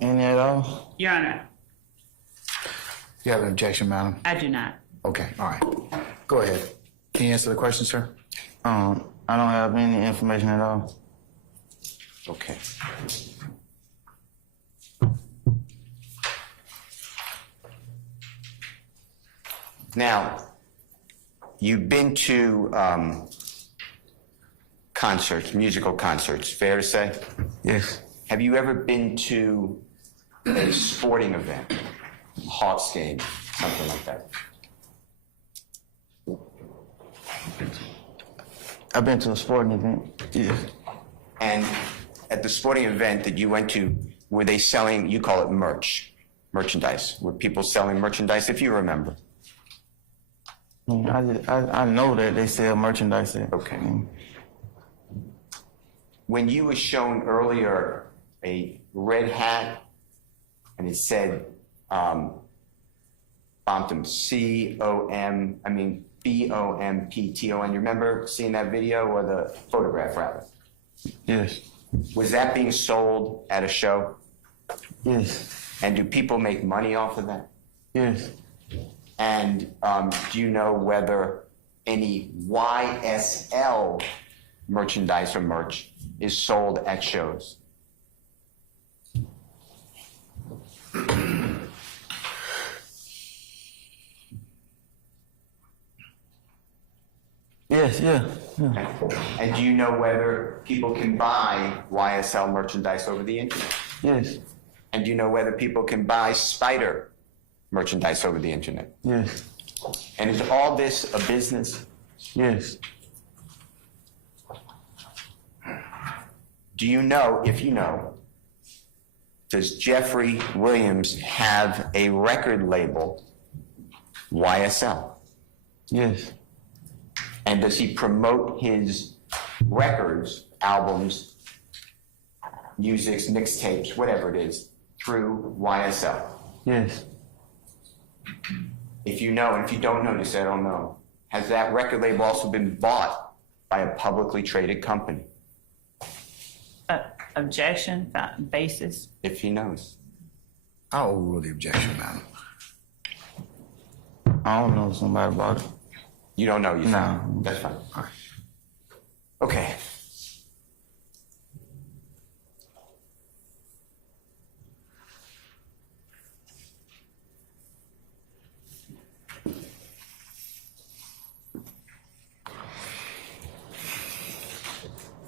Any at all? Your Honor, You have an objection, madam? I do not. Okay, all right. Go ahead. Can you answer the question, sir? I don't have any information at all. Okay. Now, you've been to concerts, musical concerts, fair to say? Yes. Have you ever been to a sporting event, Hawks game, something like that? I've been to a sporting event. Yes. And at the sporting event that you went to, were they selling, you call it merchandise? Were people selling merchandise, if you remember? I know that they sell merchandise there. Okay. When you were shown earlier a red hat and it said Bompton, Bompton, you remember seeing that video or the photograph rather? Yes. Was that being sold at a show? Yes. And do people make money off of that? Yes. And do you know whether any YSL merchandise or merch is sold at shows? Yes, yeah. Okay. And do you know whether people can buy YSL merchandise over the internet? Yes, And do you know whether people can buy Spider merchandise over the internet? yes, And is all this a business? yes. Do you know, if you know, does Jeffery Williams have a record label, YSL? Yes, And does he promote his records, albums, musics, mixtapes, whatever it is, through YSL? yes, If you know, and if you don't know, just say I don't know. Has that record label also been bought by a publicly traded company? Objection, basis. If he knows. I'll overrule the objection, madam. I don't know somebody about it. You don't know, you said. No. That's fine. All right. Okay.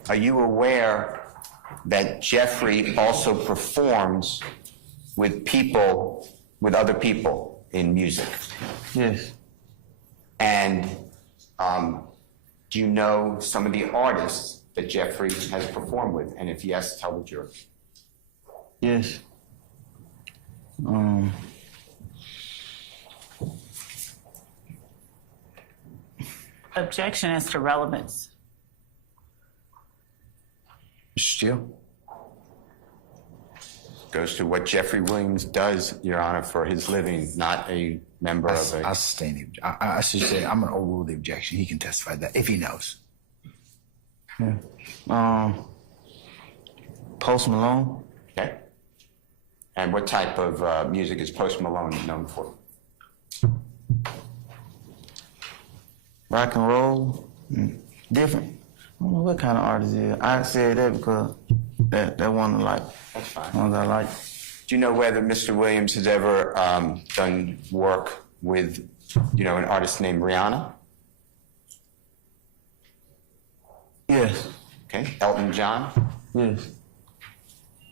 Are you aware that Jeffrey also performs with people, with other people in music? Yes, And do you know some of the artists that Jeffrey has performed with? And if yes, tell the jury. yes. Objection as to relevance. Mr. Steele? Goes to what Jeffery Williams does, Your Honor, for his living, not a member I of a... sustain the, I should say, I'm gonna overrule the objection. He can testify to that if he knows. Yeah. Post Malone. Okay. And what type of music is Post Malone known for? Rock and roll. Different. I don't know what kind of artist it is. I said that because that one I like. That's fine. Ones I like. Do you know whether Mr. Williams has ever done work with, an artist named Rihanna? Yes, Okay. Elton John? yes.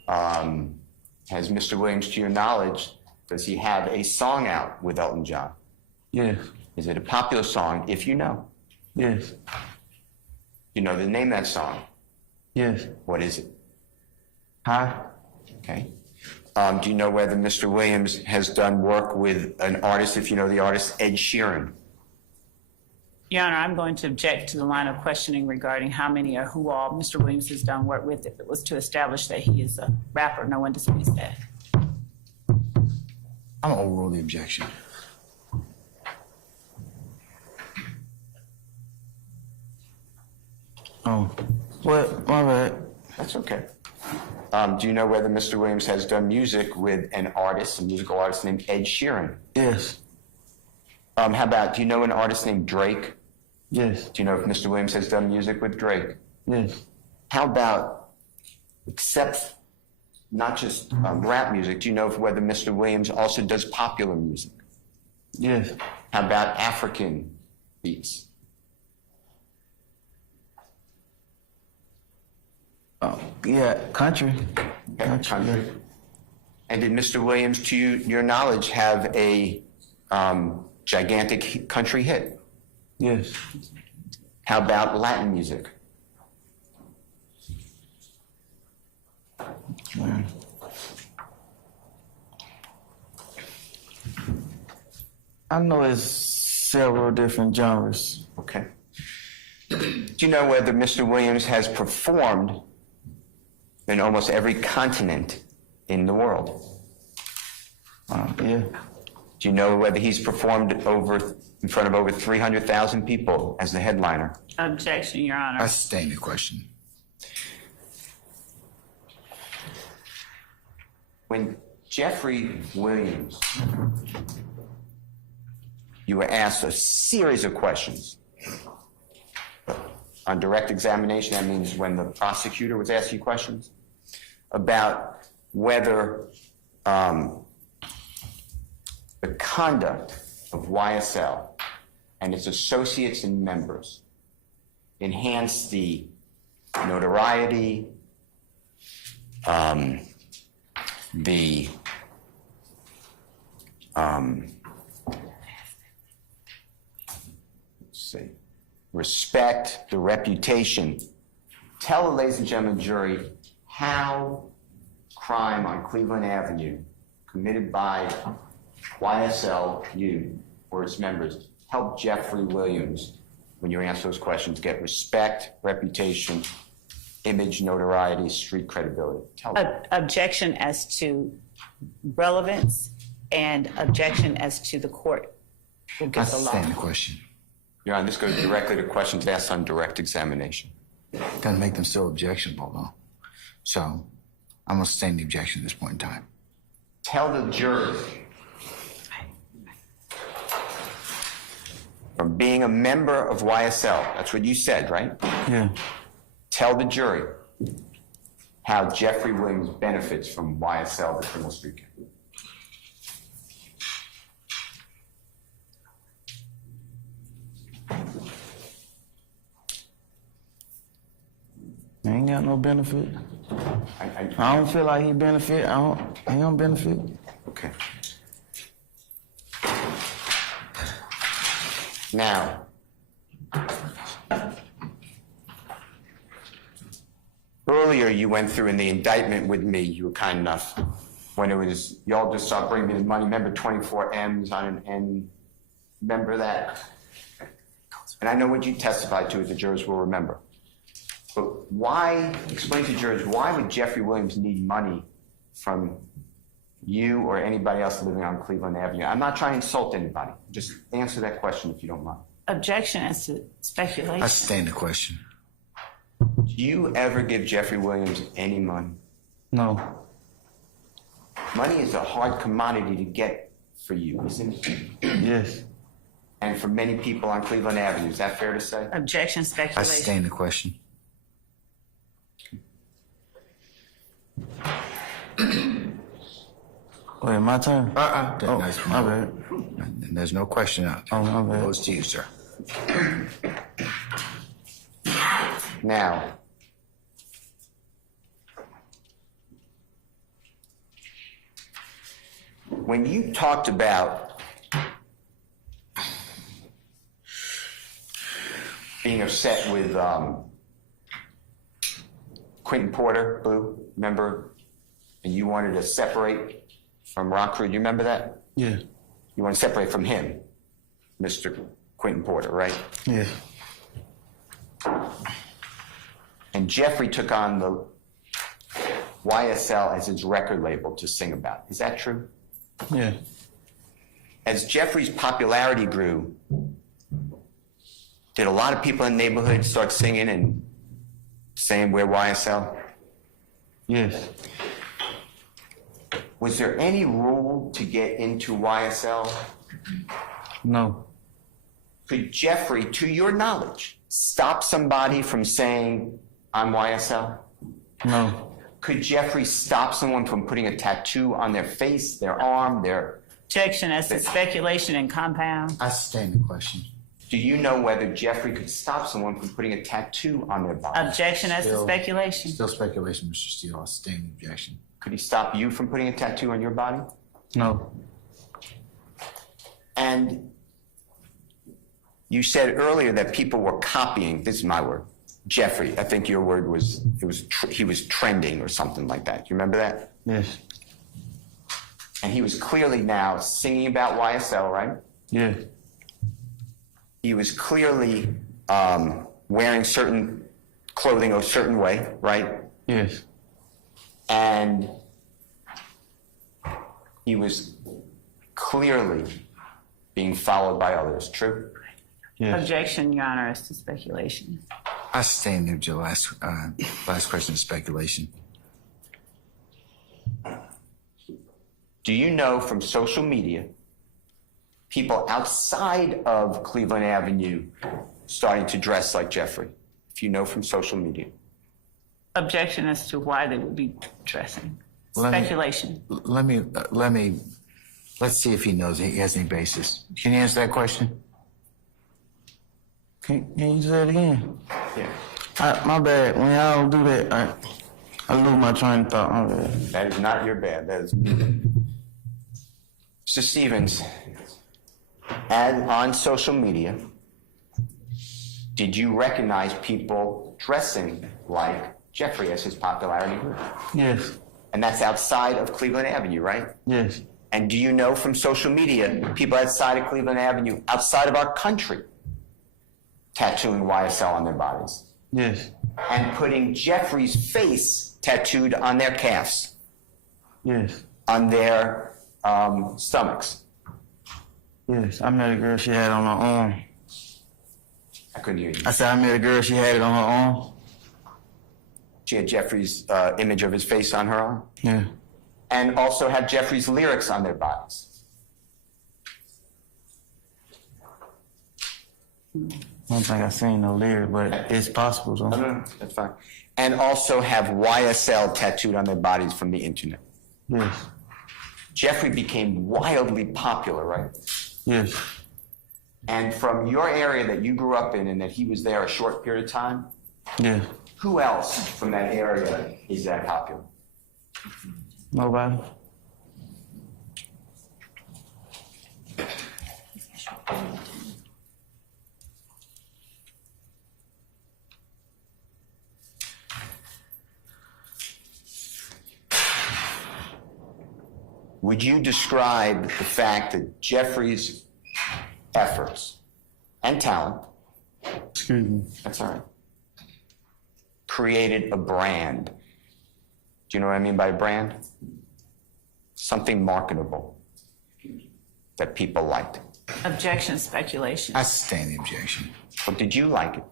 Has Mr. Williams, to your knowledge, does he have a song out with Elton John? Yes, Is it a popular song, if you know? yes, You know the name of that song. yes. What is it? Hi. Okay. Do you know whether Mr. Williams has done work with an artist, if you know the artist, Ed Sheeran? Your Honor, I'm going to object to the line of questioning regarding how many or who all Mr. Williams has done work with. If it was to establish that he is a rapper, no one disputes that. I'm gonna overrule the objection. Oh, what? My bad. That's okay. Do you know whether Mr. Williams has done music with an artist, a musical artist named Ed Sheeran? Yes, How about, do you know an artist named Drake? yes, Do you know if Mr. Williams has done music with Drake? yes, How about, except not just rap music, do you know whether Mr. Williams also does popular music? yes, How about African beats? yeah. Country. Okay, country. And did Mr. Williams, to your knowledge, have a gigantic country hit? Yes, How about Latin music? I know it's several different genres. Okay. Do you know whether Mr. Williams has performed in almost every continent in the world? Yeah, Do you know whether he's performed in front of over 300,000 people as the headliner? Objection, Your Honor. I sustain the question. When Jeffery Williams, you were asked a series of questions. On direct examination, that means when the prosecutor was asking you questions about whether the conduct of YSL and its associates and members enhance the notoriety, the respect, the reputation. Tell the ladies and gentlemen jury how crime on Cleveland Avenue committed by YSL, you, or its members, helped Jeffery Williams, when you answer those questions, get respect, reputation, image, notoriety, street credibility. Tell them. Objection as to relevance and objection as to the court will I get the law. stand the question. Your Honor, this goes directly to questions asked on direct examination. Doesn't make them still objectionable, though. So I'm going to sustain the objection at this point in time. Tell the jurors, from being a member of YSL, that's what you said, right? Yeah. Tell the jury how Jeffery Williams benefits from YSL, the criminal street gang. He ain't got no benefit. I I don't feel like he benefit. He don't benefit. Okay. Now, earlier you went through in the indictment with me, you were kind enough, when it was, y'all just saw bring me the money, remember 24 M's on an N, remember that? And I know what you testified to, as the jurors will remember. But why, explain to jurors, why would Jeffery Williams need money from you or anybody else living on Cleveland Avenue? I'm not trying to insult anybody. Just answer that question if you don't mind. Objection as to speculation. I sustain the question. Do you ever give Jeffery Williams any money? No. Money is a hard commodity to get for you, isn't it? Yes. And for many people on Cleveland Avenue, is that fair to say? Objection, I speculation. sustain the question. Wait, my turn? Oh, Nice. my bad. And there's no question out there. Oh, my bad. Goes to you, sir. Now, when you talked about being upset with Quentin Porter, Boo, remember? And you wanted to separate from Rock Crew, do you remember that? Yeah. You want to separate from him, Mr. Quentin Porter, right? Yeah. And Jeffrey took on the YSL as his record label to sing about. Is that true? Yeah. As Jeffrey's popularity grew, did a lot of people in the neighborhood start singing and saying, we're YSL? Yes. Was there any rule to get into YSL? No. Could Jeffrey, to your knowledge, stop somebody from saying, I'm YSL? No. Could Jeffrey stop someone from putting a tattoo on their face, their arm, their... Objection as to speculation and compound. I sustain the question. Do you know whether Jeffrey could stop someone from putting a tattoo on their body? Objection as to Still- speculation. Still speculation, Mr. Steele. I sustain the objection. Could he stop you from putting a tattoo on your body? No. And you said earlier that people were copying, this is my word, Jeffrey, I think your word was, he was trending or something like that. You remember that? Yes. And he was clearly now singing about YSL, right? Yeah. He was clearly wearing certain clothing a certain way, right? Yes. And he was clearly being followed by others, true? Yes. Objection, Your Honor, as to speculation. I sustain the last question of speculation. Do you know from social media, people outside of Cleveland Avenue starting to dress like Jeffrey? If you know from social media. Objection as to why they would be dressing. Let me- Speculation. Let's see if he knows he has any basis. Can you answer that question? Can you say it again? Yeah. My bad. When y'all do that, I lose my train of thought. My bad. That is not your bad. That is. Mr. Stevens, on social media, did you recognize people dressing like Jeffrey as his popularity grew? Yes. And that's outside of Cleveland Avenue, right? Yes. And do you know from social media, people outside of Cleveland Avenue, outside of our country, tattooing YSL on their bodies? Yes. And putting Jeffrey's face tattooed on their calves, Yes. on their stomachs. Yes. I met a girl, she had it on her arm. I couldn't hear you. I said I met a girl, she had it on her arm. She had Jeffrey's image of his face on her arm, Yeah. and also had Jeffrey's lyrics on their bodies. I don't think I seen no lyrics, but it's possible, though. No, that's fine. And also have YSL tattooed on their bodies from the internet. Yes. Jeffrey became wildly popular, right? Yes. And from your area that you grew up in and that he was there a short period of time, Yeah. who else from that area is that popular? Nobody. Would you describe the fact that Jeffrey's efforts and talent, Excuse me. that's all right, created a brand? Do you know what I mean by brand? Something marketable that people liked. Objection, speculation. I sustain the objection. But did you like it?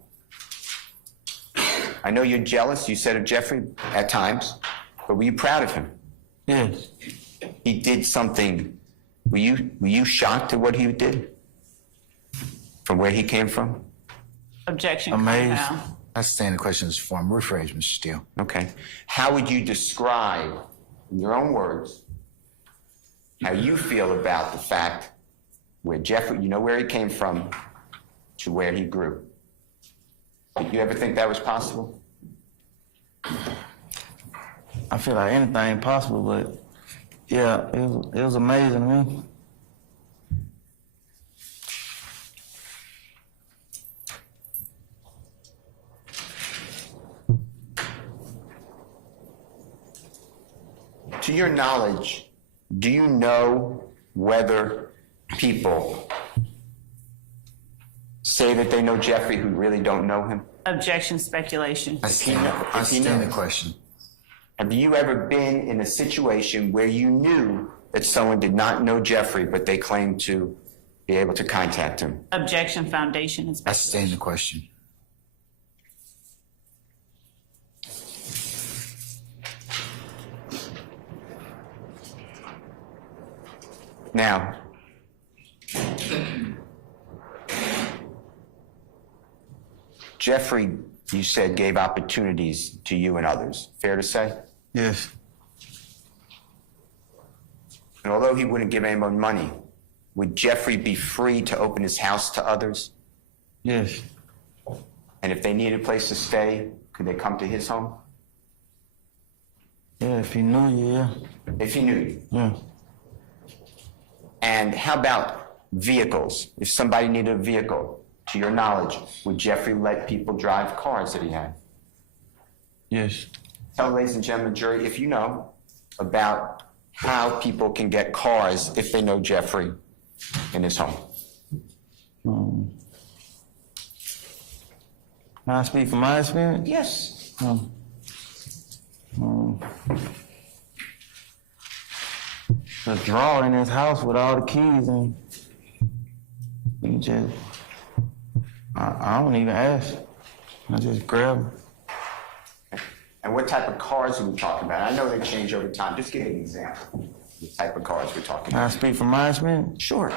I know you're jealous, you said of Jeffrey at times, but were you proud of him? Yes. He did something. Were you shocked at what he did? From where he came from? Objection, Amazed. Crown. I sustain the question as form. Rephrase, Mr. Steele. Okay. How would you describe, in your own words, how you feel about the fact where Jeffrey, you know where he came from, to where he grew? Did you ever think that was possible? I feel like anything possible, but yeah, it was amazing to me. To your knowledge, do you know whether people say that they know Jeffrey who really don't know him? Objection, speculation. I sustain the question. Have you ever been in a situation where you knew that someone did not know Jeffrey, but they claimed to be able to contact him? Objection, foundation, and I sustain the question. Now, Jeffrey, you said, gave opportunities to you and others. Fair to say? Yes. And although he wouldn't give anyone money, would Jeffrey be free to open his house to others? Yes. And if they needed a place to stay, could they come to his home? Yeah, if he knew you, yeah. If he knew you. Yeah. And how about vehicles? If somebody needed a vehicle, to your knowledge, would Jeffrey let people drive cars that he had? Yes. Tell, ladies and gentlemen, jury, if you know about how people can get cars if they know Jeffrey in his home. Can I speak from my experience? Yes. The drawer in his house with all the keys, and you just, I don't even ask. I just grab them. And what type of cars are we talking about? I know they change over time. Just give me an example. The type of cars we're talking Can I about. speak from my experience? Sure.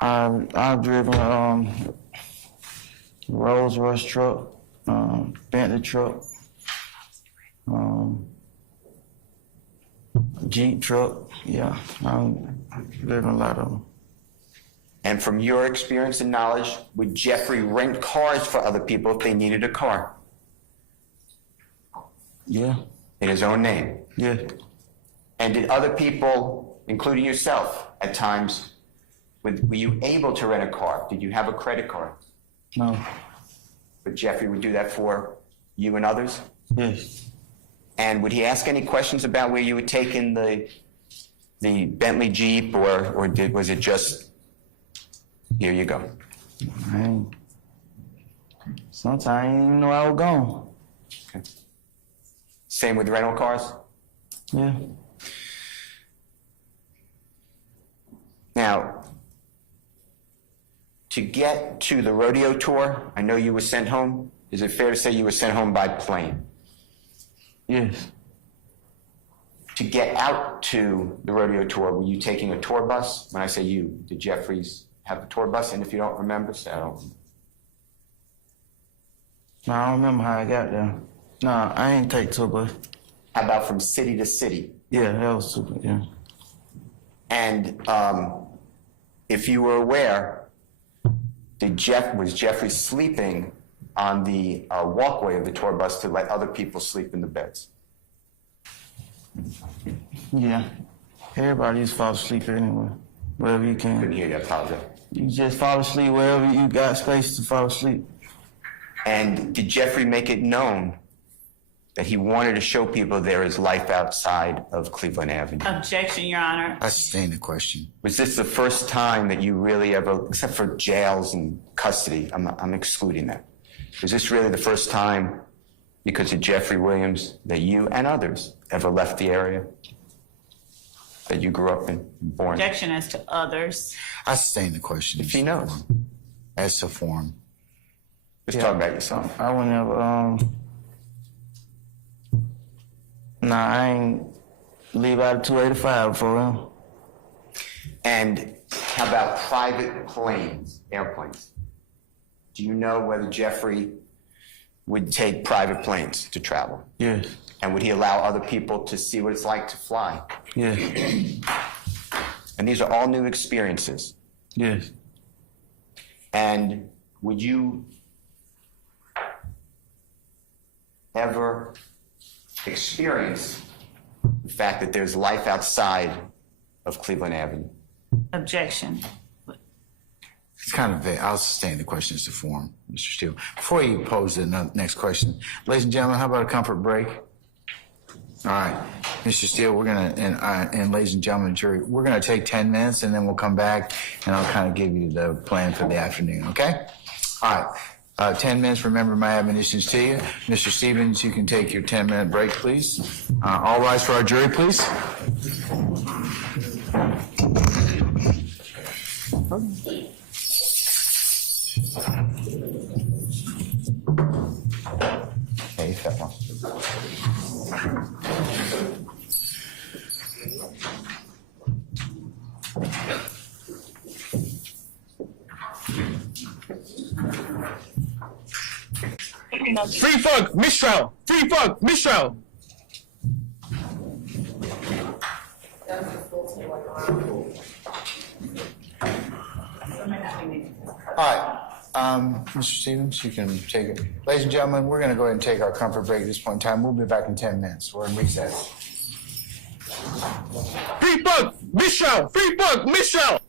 I've driven Rolls Royce truck, Bentley truck, Jeep truck. Yeah, I've driven a lot of them. And from your experience and knowledge, would Jeffrey rent cars for other people if they needed a car Yeah. in his own name? Yeah. And did other people, including yourself, at times, were you able to rent a car? Did you have a credit card? No. But Jeffrey would do that for you and others? Yes. And would he ask any questions about where you had taken the Bentley Jeep, or was it just, here you go? Sometimes I didn't even know I was gone. Okay. Same with rental cars? Yeah. Now, to get to the rodeo tour, I know you were sent home. Is it fair to say you were sent home by plane? Yes. To get out to the rodeo tour, were you taking a tour bus? When I say you, did Jeffries have a tour bus? And if you don't remember, say I don't. No, I don't remember how I got there. No, I ain't take tour bus. How about from city to city? Yeah, that was super, yeah. And if you were aware, was Jeffrey sleeping on the walkway of the tour bus to let other people sleep in the beds? Yeah. Everybody just fall asleep anywhere, wherever you Couldn't can. hear you, I apologize. You just fall asleep wherever you got space to fall asleep. And did Jeffrey make it known that he wanted to show people there is life outside of Cleveland Avenue? Objection, Your Honor. I sustain the question. Was this the first time that you really ever, except for jails and custody, I'm excluding that. Was this really the first time, because of Jeffery Williams, that you and others ever left the area that you grew up in, born in? Objection as to others. I sustain the question. If he knows. As to form. Just talk about yourself. I would never, nah, I ain't leave out of 285 for real. And how about private planes, airplanes? Do you know whether Jeffrey would take private planes to travel? Yes. And would he allow other people to see what it's like to fly? Yes. And these are all new experiences. Yes. And would you ever experience the fact that there's life outside of Cleveland Avenue? Objection. It's kind of vague. I'll sustain the question as to form, Mr. Steele. Before you pose the next question, ladies and gentlemen, how about a comfort break? All right, Mr. Steele, we're gonna, and ladies and gentlemen, jury, we're gonna take 10 minutes and then we'll come back and I'll kind of give you the plan for the afternoon, okay? All right, 10 minutes, remember my admonitions to you. Mr. Stevens, you can take your 10-minute break, please. All rise for our jury, please. Okay, you felt one. Free fuck, mistrial. Free fuck, mistrial. All right, Mr. Stevens, you can take it. Ladies and gentlemen, we're going to go ahead and take our comfort break at this point in time. We'll be back in 10 minutes. We're in recess. Free fuck, mistrial. Free fuck, mistrial.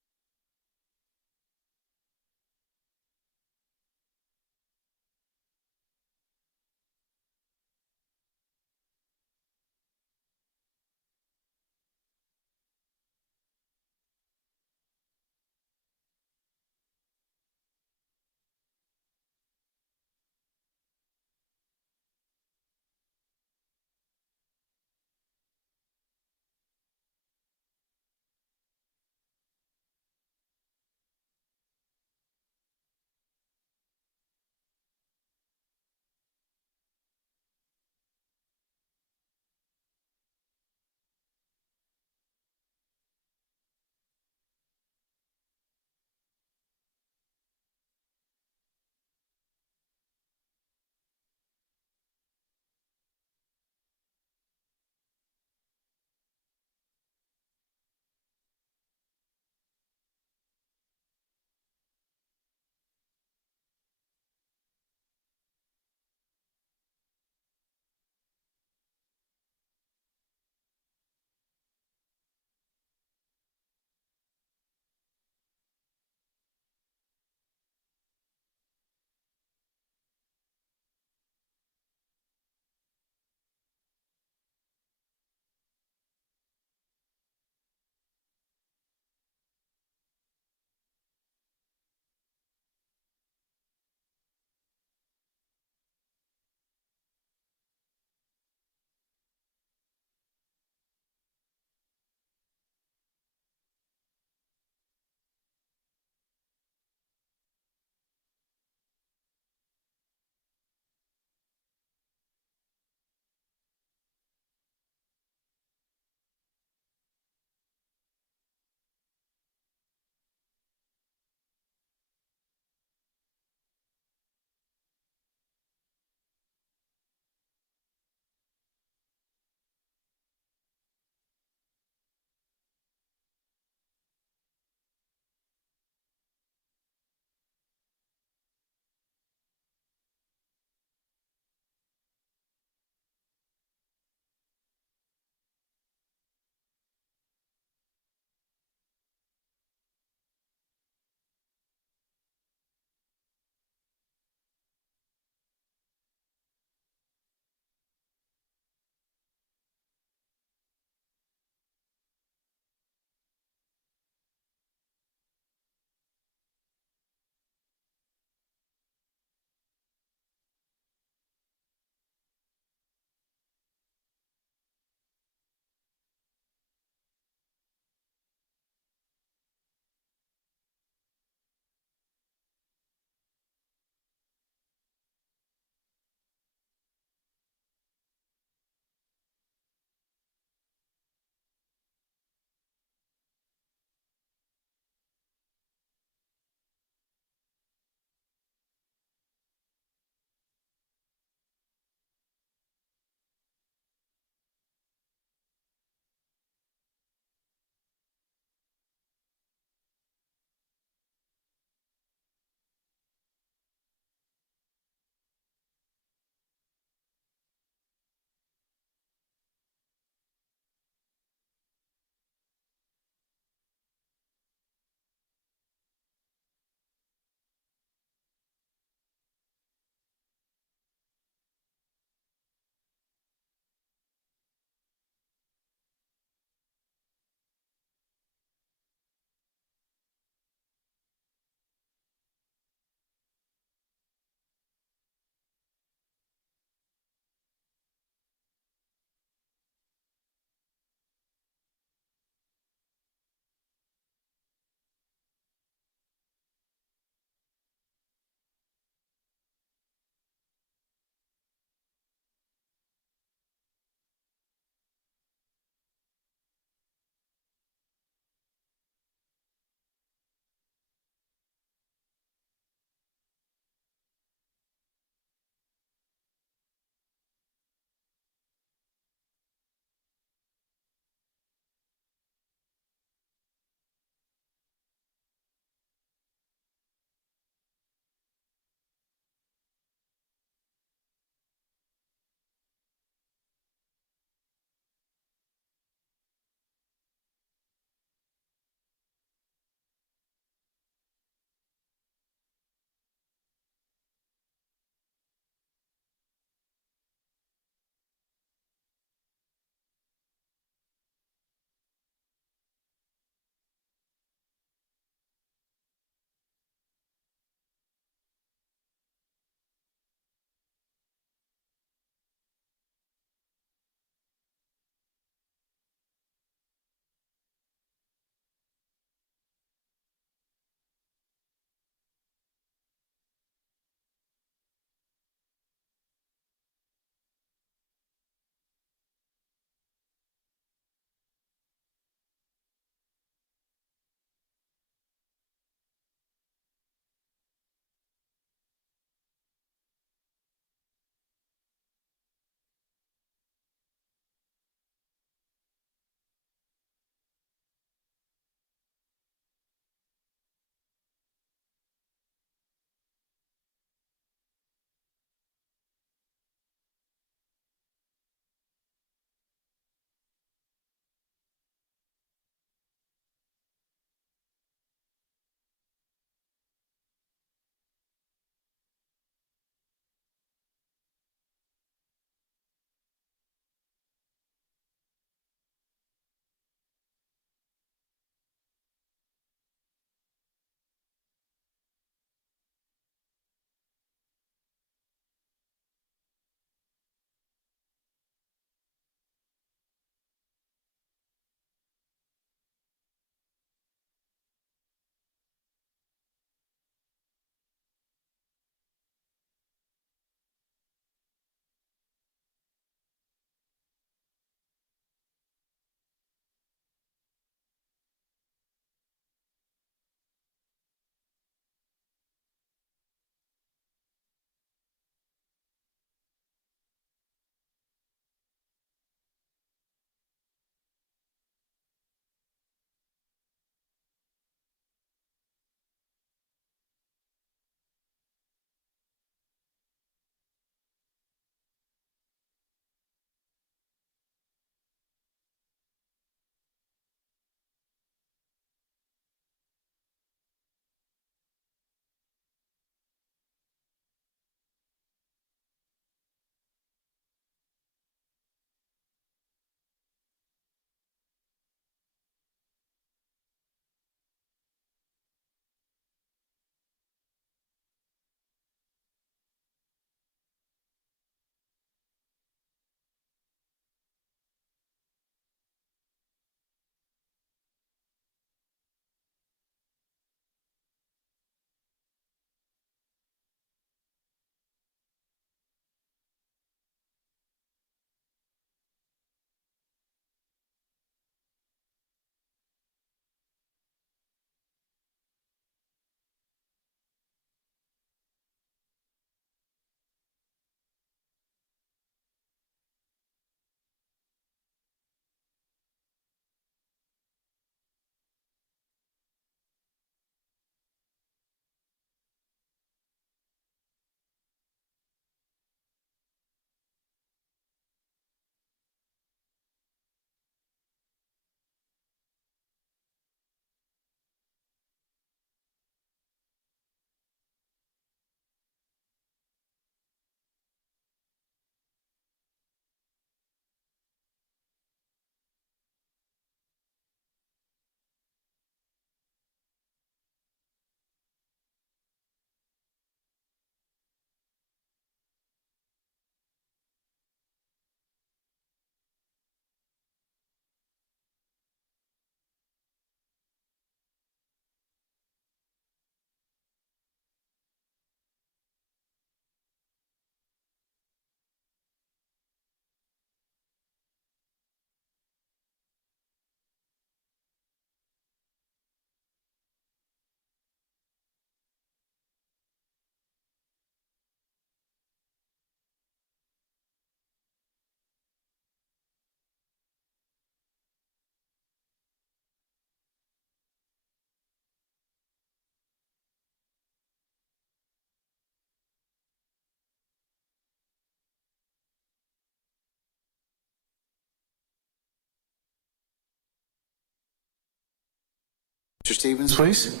Mr. Stevens, please.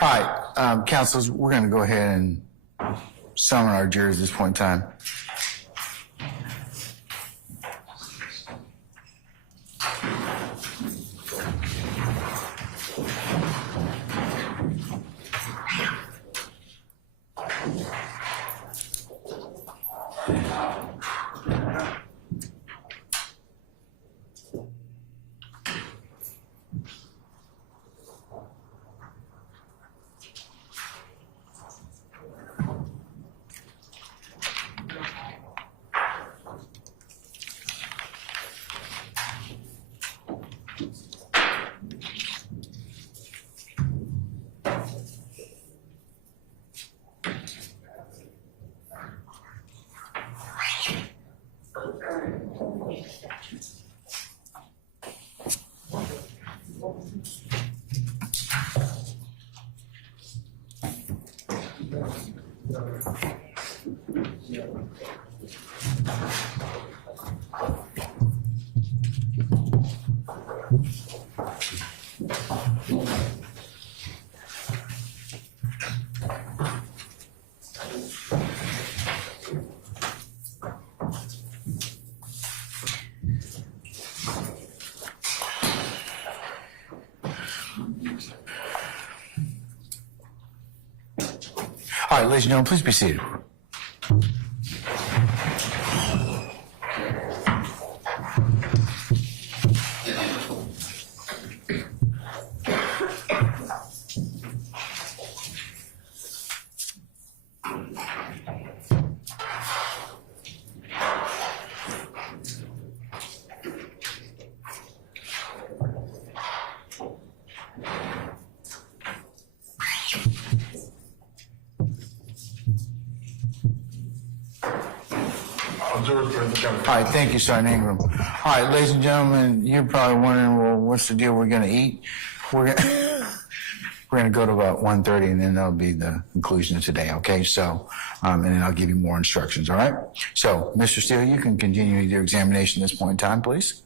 All right, councilors, we're going to go ahead and summon our jurors at this point in time. All right, ladies and gentlemen, please be seated. All right, thank you, Sergeant Ingram. All right, ladies and gentlemen, you're probably wondering, well, what's the deal we're going to eat? We're going to go to about 1:30, and then that'll be the conclusion of today, okay? So, and then I'll give you more instructions, all right? So, Mr. Steele, you can continue your examination at this point in time, please.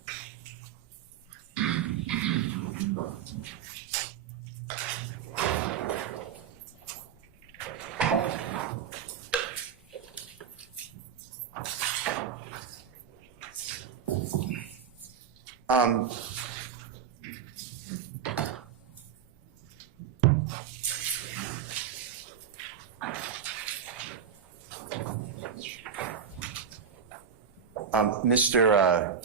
Mr.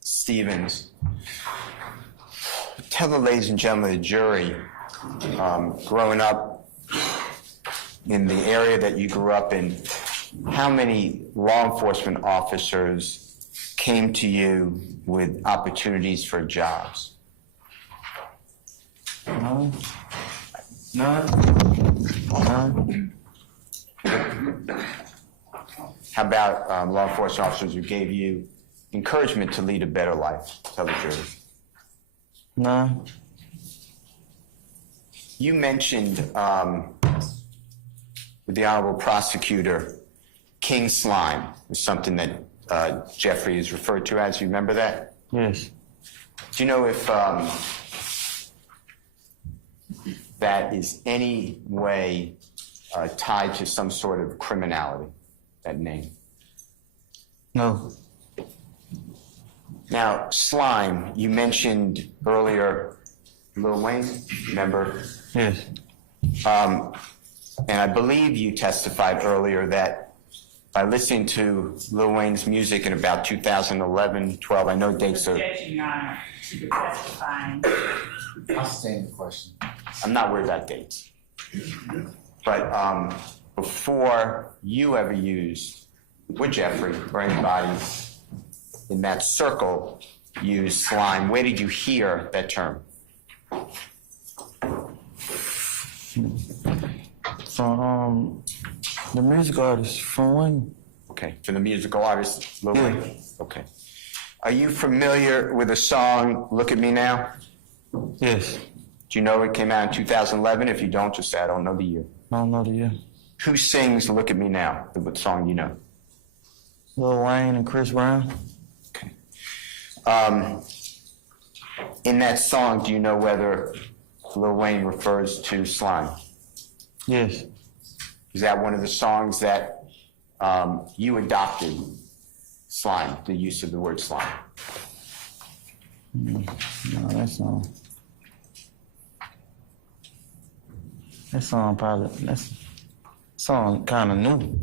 Stevens, tell the ladies and gentlemen of the jury, growing up in the area that you grew up in, how many law enforcement officers came to you with opportunities for jobs? None. None. How about law enforcement officers who gave you encouragement to lead a better life? Tell the jury. None. You mentioned with the Honorable Prosecutor, King Slime was something that Jeffrey is referred to as. You remember that? Yes. Do you know if that is any way tied to some sort of criminality, that name? No. Now, Slime, you mentioned earlier Lil Wayne, remember? Yes. And I believe you testified earlier that by listening to Lil Wayne's music in about 2011, 12, I know dates are, Objection, Your Honor, to the testifying. I'll sustain the question. I'm not worried about dates. But before you ever used, with Jeffrey or anybody in that circle used slime, where did you hear that term? From the music artist from Wayne. Okay, from the musical artist Lil Yeah. Wayne? Okay. Are you familiar with the song Look at Me Now? Yes. Do you know it came out in 2011? If you don't, just say I don't know the year. I don't know the year. Who sings Look at Me Now? What song you know? Lil Wayne and Chris Brown. Okay. In that song, do you know whether Lil Wayne refers to slime? Yes. Is that one of the songs that you adopted, slime, the use of the word slime? No, that's not. That song probably, that's song kind of new.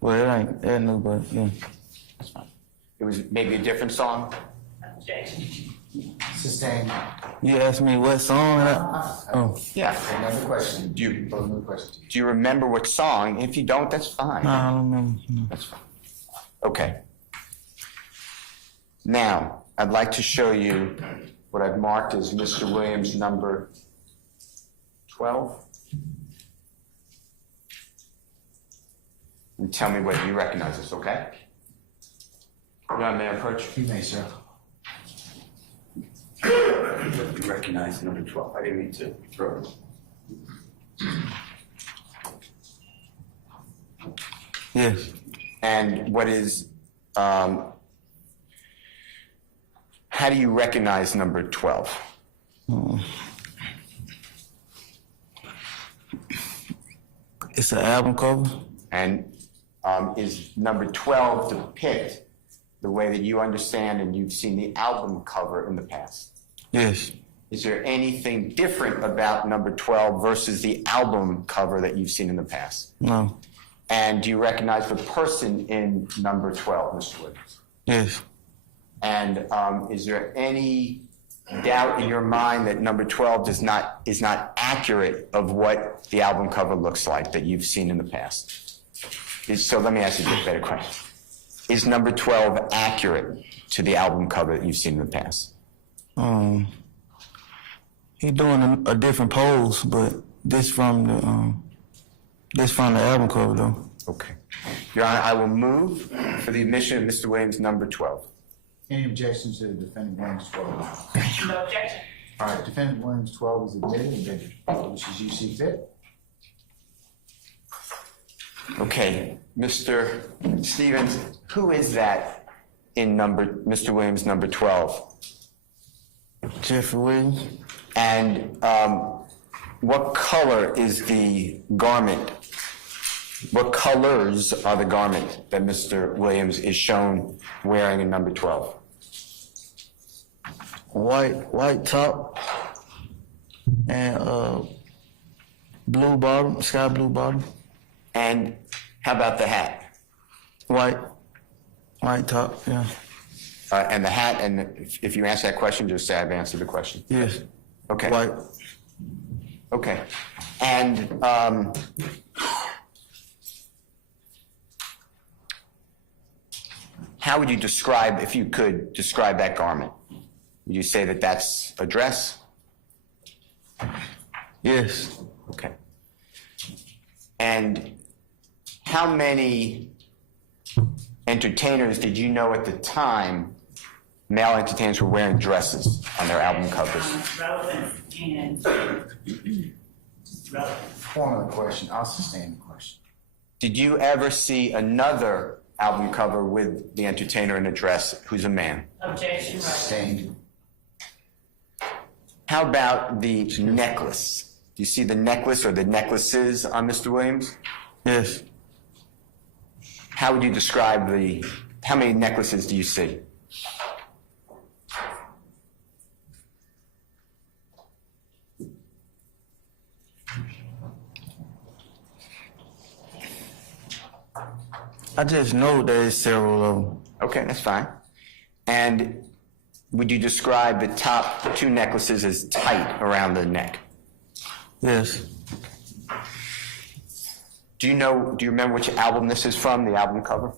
Well, it ain't that new, but yeah. That's fine. It was maybe a different song? Objection. Sustain. You asked me what song? Oh, Yeah. Another question. Do you, Pose another question. do you remember what song? If you don't, that's fine. no, I don't remember. No. That's fine. Okay. Now, I'd like to show you what I've marked as Mr. Williams number 12. And tell me whether you recognize this, okay? May I approach? You may, sir. You recognize number 12. I didn't mean to throw it. Yes. And what is, how do you recognize number 12? It's an album cover. And is number 12 depict the way that you understand and you've seen the album cover in the past? Yes. Is there anything different about number 12 versus the album cover that you've seen in the past? No. And do you recognize the person in number 12, Mr. Williams? Yes. And is there any doubt in your mind that number 12 is not accurate of what the album cover looks like that you've seen in the past? So let me ask you a better question. Is number 12 accurate to the album cover that you've seen in the past? He doing a different pose, but this from the album cover though. Okay. Your Honor, I will move for the admission of Mr. Williams number 12. Any objections to the defendant Williams 12? No objection. All right, defendant Williams 12 is admitted which is you see fit. Okay, Mr. Stevens, who is that in Mr. Williams number 12? Jeffery Williams. And what color is the garment? What colors are the garment that Mr. Williams is shown wearing in number 12? White top and blue bottom, sky blue bottom. And how about the hat? White top, yeah. And the hat, and if you answer that question, just say I've answered the question. Yes. Okay. White. Okay. And how would you describe, if you could describe that garment? Would you say that that's a dress? Yes. Okay. And how many entertainers did you know at the time, male entertainers, were wearing dresses on their album covers? Relevant and relevant. Form of the question. I'll sustain the question. Did you ever see another album cover with the entertainer in a dress who's a man? Objection. Sustained. How about the necklace? Do you see the necklace or the necklaces on Mr. Williams? Yes. How would you describe how many necklaces do you see? I just know there's several of them. Okay, that's fine. And would you describe the top two necklaces as tight around the neck? Yes. Do you remember which album this is from, the album cover?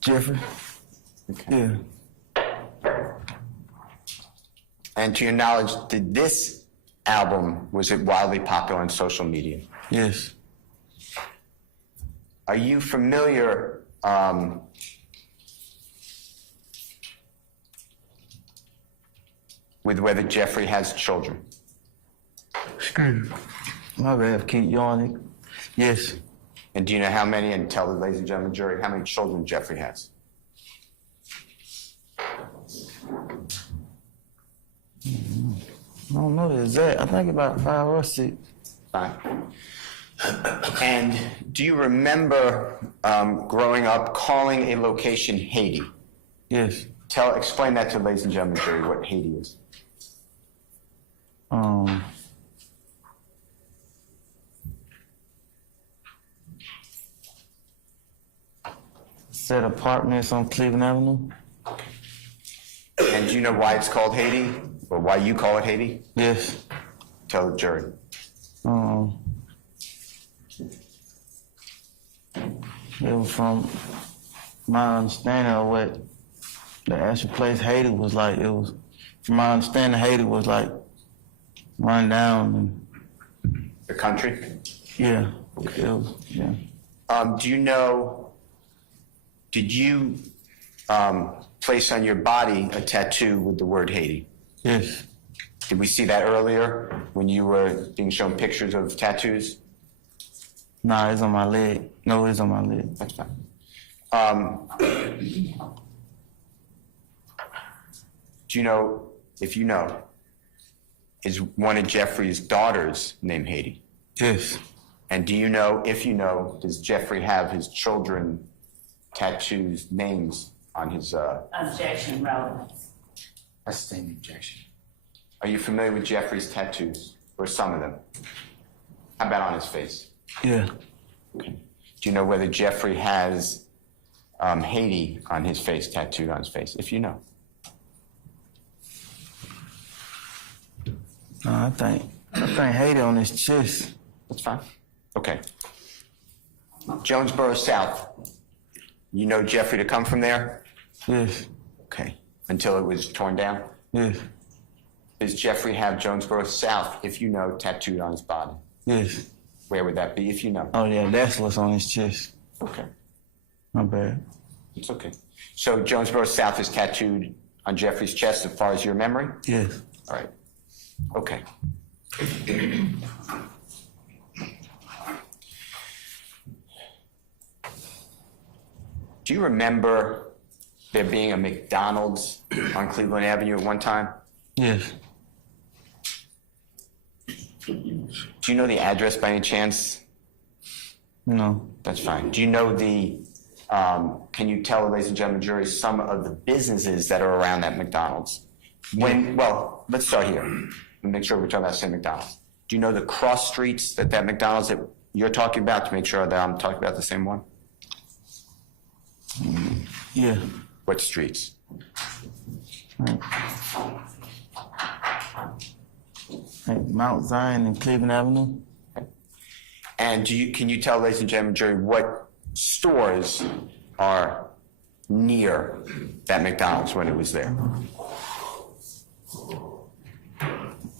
Jeffrey? Yeah. And to your knowledge, was it wildly popular on social media? Yes. Are you familiar with whether Jeffrey has children? Excuse me. My bad, keep yawning. Yes. And do you know how many, and tell the ladies and gentlemen jury, how many children Jeffrey has? I don't know the exact. I think about 5 or 6. Fine. And do you remember growing up calling a location Haiti? Yes. Explain that to the ladies and gentlemen jury, what Haiti is. Set apartments on Cleveland Avenue. And do you know why it's called Haiti? Or why you call it Haiti? Yes. Tell the jury. It was from my understanding of what the actual place Haiti was like. It was, from my understanding, Haiti was like run down and The country? yeah, it was, yeah. Do you know, did you place on your body a tattoo with the word Haiti? Yes. Did we see that earlier when you were being shown pictures of tattoos? Nah, it's on my leg. No, it's on my leg. That's fine. Do you know, if you know, is one of Jeffrey's daughters named Haiti? Yes. And do you know, if you know, does Jeffrey have his children tattoos, names on his... Objection, relevance. That's the same objection. Are you familiar with Jeffrey's tattoos, or some of them? How about on his face? Yeah. Okay. Do you know whether Jeffrey has Haiti on his face, tattooed on his face, if you know? I think Haiti on his chest. That's fine. Okay. Jonesboro South. You know Jeffrey to come from there? Yes. Okay. Until it was torn down? Yes. Does Jeffrey have Jonesboro South, if you know, tattooed on his body? Yes. Where would that be, if you know? Oh yeah, that's what's on his chest. Okay. My bad. It's okay. So Jonesboro South is tattooed on Jeffrey's chest as far as your memory? Yes. All right. Okay. Do you remember there being a McDonald's on Cleveland Avenue at one time? Yes. Do you know the address by any chance? No. That's fine. Do you know can you tell, ladies and gentlemen, jury, some of the businesses that are around that McDonald's? Well, let's start here and make sure we're talking about the same McDonald's. Do you know the cross streets that McDonald's that you're talking about, to make sure that I'm talking about the same one? Yeah. What streets? Like Mount Zion and Cleveland Avenue. And can you tell, ladies and gentlemen, jury, what stores are near that McDonald's when it was there?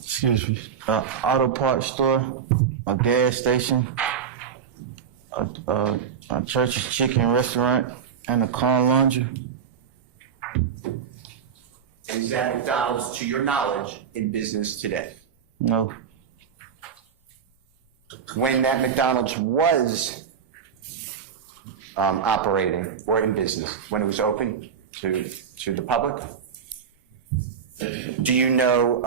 Excuse me. Auto parts store, a gas station, a Church's Chicken restaurant, and a car laundry. Is that McDonald's, to your knowledge, in business today? No. When that McDonald's was operating or in business, when it was open to the public, do you know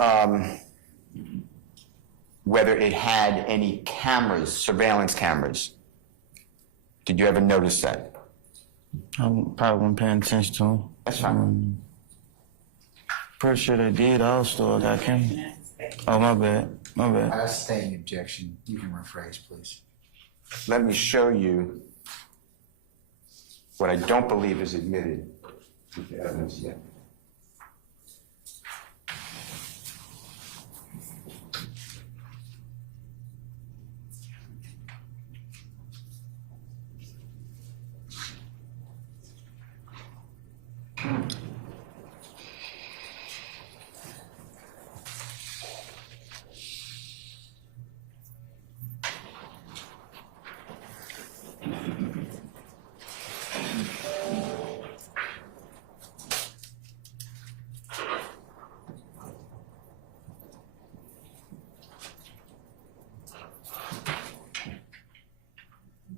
whether it had any cameras, surveillance cameras? Did you ever notice that? I probably wasn't paying attention to them. That's fine. Pretty sure they did. All stores got cameras. Oh, my bad. My bad. I sustain the objection. You can rephrase, please. Let me show you what I don't believe is admitted into evidence yet.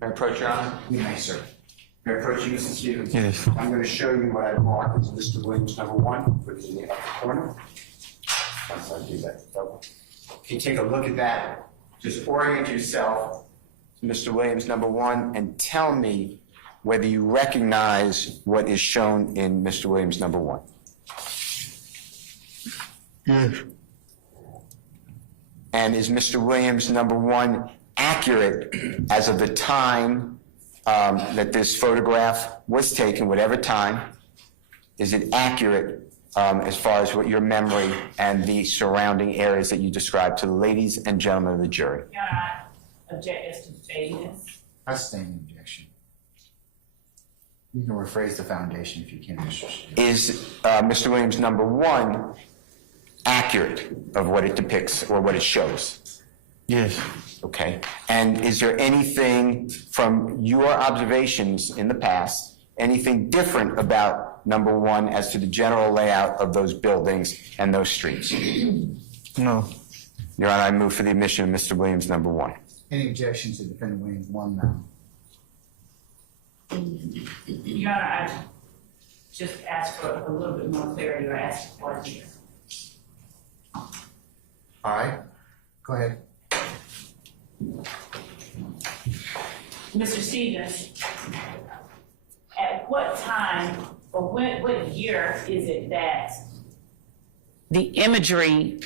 May I approach, Your Honor? You may, sir. May I approach you, Mr. Stevens? Yes. I'm going to show you what I've marked as Mr. Williams number 1, which is in the upper corner. Once I do that, if you take a look at that, just orient yourself to Mr. Williams number 1 and tell me whether you recognize what is shown in Mr. Williams number 1. Yes. And is Mr. Williams number 1 accurate as of the time that this photograph was taken, whatever time? Is it accurate as far as what your memory and the surrounding areas that you described to the ladies and gentlemen of the jury? Your Honor, I object as to vagueness. I sustain the objection. You can rephrase the foundation if you can, Mr. Steele. Is Mr. Williams number 1 accurate of what it depicts or what it shows? Yes. Okay. And is there anything from your observations in the past, anything different about number 1 as to the general layout of those buildings and those streets? No. Your Honor, I move for the admission of Mr. Williams number 1. Any objections to defendant Williams 1 now? Your Honor, I just asked for a little bit more clarity, or asked for it here. All right. Go ahead. Mr. Stevens, at what time or what year is it that The imagery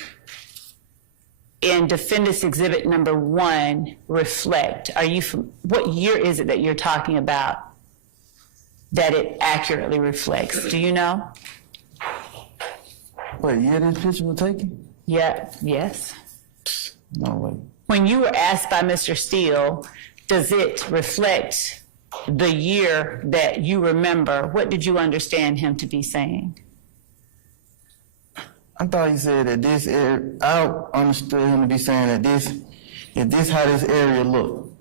in defendant's exhibit number 1 reflect? What year is it that you're talking about that it accurately reflects? Do you know? What year this picture was taken? Yeah, yes. No way. When you were asked by Mr. Steele, does it reflect the year that you remember? What did you understand him to be saying? I thought he said that this area, I understood him to be saying that is this how this area look,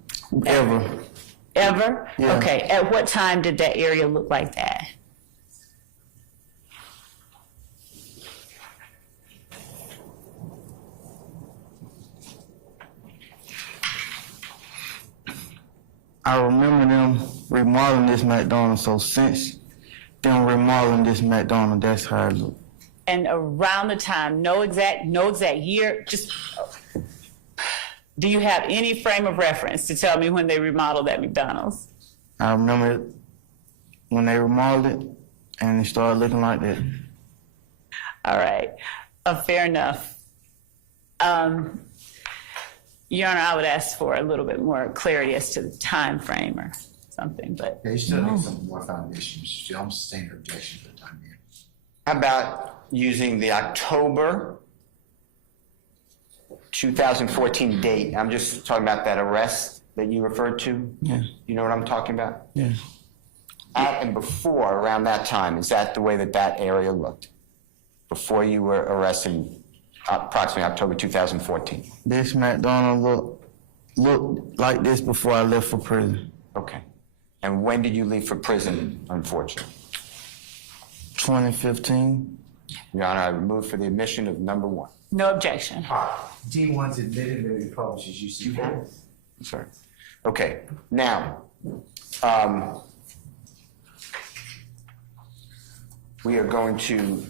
ever. Ever? Yeah. Okay, at what time did that area look like that? I remember them remodeling this McDonald's, so since them remodeling this McDonald's, that's how it looked. And around the time, no exact year, just, do you have any frame of reference to tell me when they remodeled that McDonald's? I remember it when they remodeled it and it started looking like that. All right, fair enough. Your Honor, I would ask for a little bit more clarity as to the time frame or something, but. Okay, you still need some more foundation, Mr. Steele. I'm sustaining your objection for the time being. How about using the October 2014 date? I'm just talking about that arrest that you referred to. Yeah. You know what I'm talking about? Yeah. At and before, around that time, is that the way that area looked? Before you were arrested, approximately October 2014? This McDonald's looked like this before I left for prison. Okay. And when did you leave for prison, unfortunately? 2015. Your Honor, I move for the admission of number 1. No objection. D1's admitted that it publishes UC4. Sorry. Okay. Now, we are going to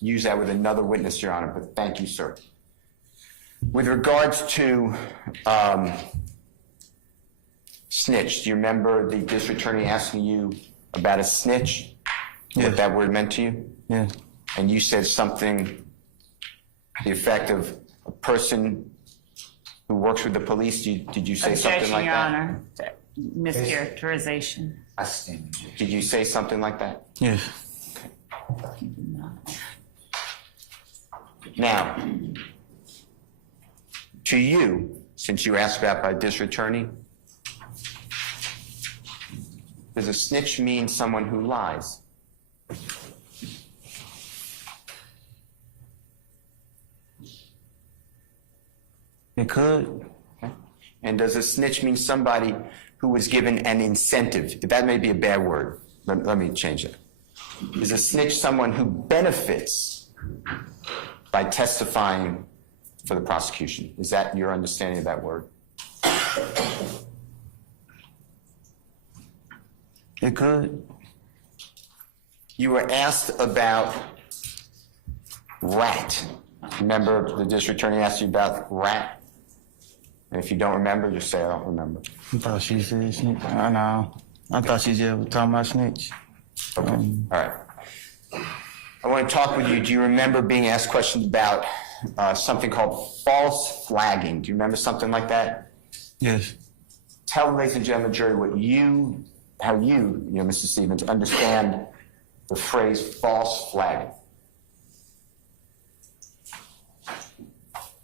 use that with another witness, Your Honor, but thank you, sir. With regards to snitch, do you remember the district attorney asking you about a snitch? Yes. What that word meant to you? Yeah. And you said something to the effect of, a person who works with the police? Did you say something Objection, like Your that? Honor. Mischaracterization. I stand. Did you say something like that? Yes. Now, to you, since you asked about by district attorney, does a snitch mean someone who lies? It could. Okay. And does a snitch mean somebody who was given an incentive? That may be a bad word. Let me change it. Is a snitch someone who benefits by testifying for the prosecution? Is that your understanding of that word? It could. You were asked about rat. Remember the district attorney asked you about rat? And if you don't remember, just say, I don't remember. I thought she said snitch. I know. I thought she just was talking about snitch. Okay, all right. I want to talk with you. Do you remember being asked questions about something called false flagging? Do you remember something like that? Yes. Tell the ladies and gentlemen, jury, how you, Mr. Stevens, understand the phrase false flagging.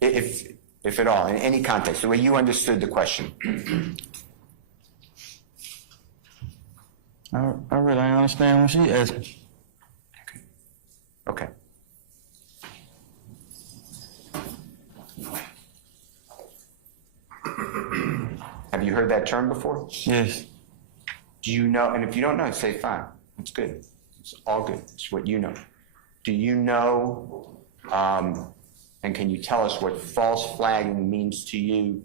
If at all, in any context, the way you understood the question. I really don't understand what she asked me. Okay. Have you heard that term before? Yes. Do you know, and if you don't know, say fine. It's good. It's all good. It's what you know. Do you know, and can you tell us what false flagging means to you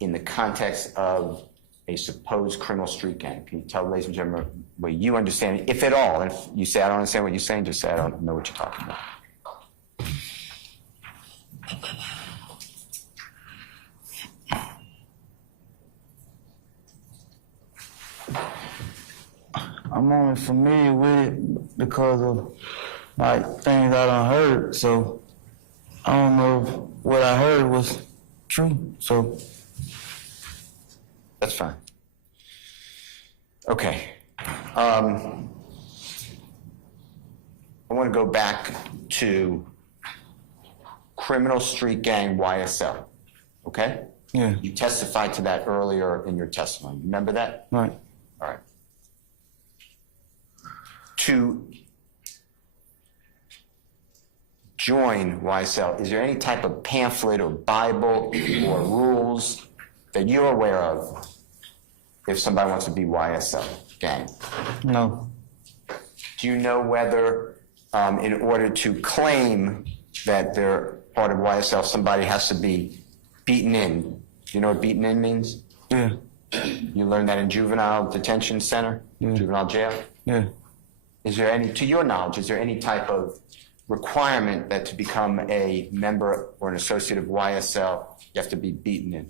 in the context of a supposed criminal street gang? Can you tell ladies and gentlemen what you understand, if at all? And if you say, I don't understand what you're saying, just say, I don't know what you're talking about. I'm only familiar with it because of like things I done heard. So I don't know if what I heard was true. So That's fine. Okay. I want to go back to criminal street gang YSL. Okay? yeah, You testified to that earlier in your testimony. Remember that? right. All right. To join YSL, is there any type of pamphlet or Bible or rules that you're aware of if somebody wants to be YSL gang? No, Do you know whether, in order to claim that they're part of YSL, somebody has to be beaten in? Do you know what beaten in means? yeah, You learned that in juvenile detention center, juvenile jail? yeah. Is there any, to your knowledge, is there any type of requirement that to become a member or an associate of YSL, you have to be beaten in?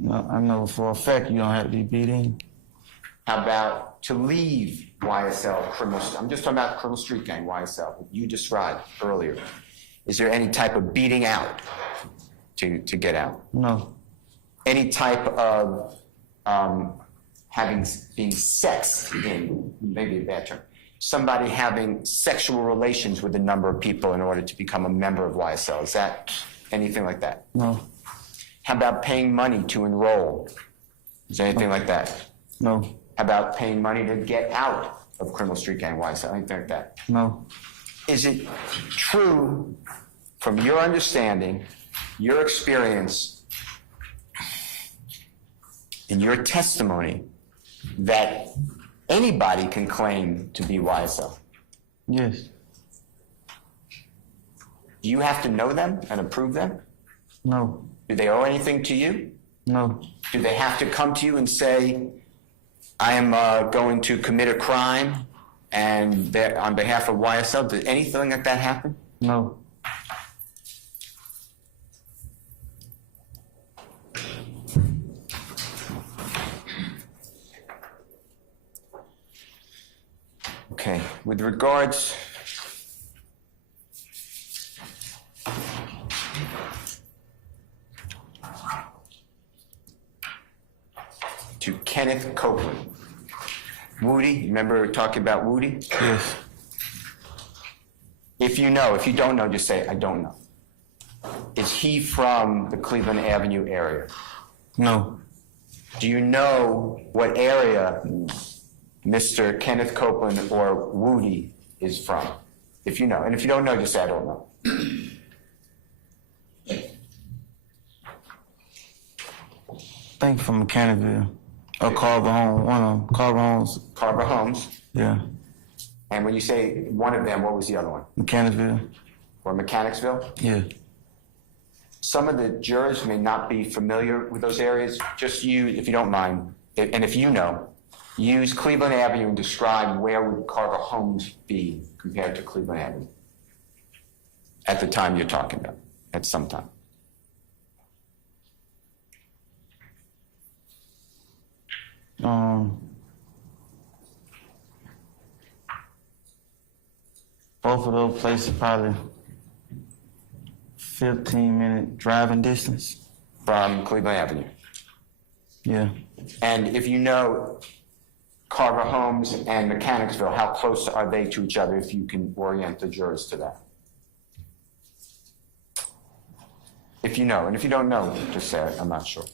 No, I know for a fact you don't have to be beat in. How about to leave YSL criminal, I'm just talking about criminal street gang, YSL, what you described earlier. Is there any type of beating out to get out? No, Any type of being sexed in, maybe a bad term, somebody having sexual relations with a number of people in order to become a member of YSL? Is that anything like that? no, How about paying money to enroll? Is there anything like that? no, How about paying money to get out of criminal street gang YSL? Anything like that? no, Is it true, from your understanding, your experience, in your testimony, that anybody can claim to be YSL? yes, Do you have to know them and approve them? no, Do they owe anything to you? no, Do they have to come to you and say, I am going to commit a crime and on behalf of YSL? Did anything like that happen? no, Okay, with regards Kenneth Copeland. Woody, remember talking about Woody? Yes. If you know, if you don't know, just say, I don't know. Is he from the Cleveland Avenue area? No. Do you know what area Mr. Kenneth Copeland or Woody is from? If you know. And if you don't know, just say, I don't know. Think from Mechanicsville. Or Carver Home, one of them. Carver Homes. Carver Homes. Yeah. And when you say one of them, what was the other one? Mechanicsville. Or Mechanicsville? Yeah. Some of the jurors may not be familiar with those areas. Just use, if you don't mind, and if you know, use Cleveland Avenue and describe where would Carver Homes be compared to Cleveland Avenue at the time you're talking about, at some time. Both of those places probably 15-minute driving distance. From Cleveland Avenue. Yeah. And if you know Carver Homes and Mechanicsville, how close are they to each other if you can orient the jurors to that? If you know, and if you don't know, just say, I'm not sure.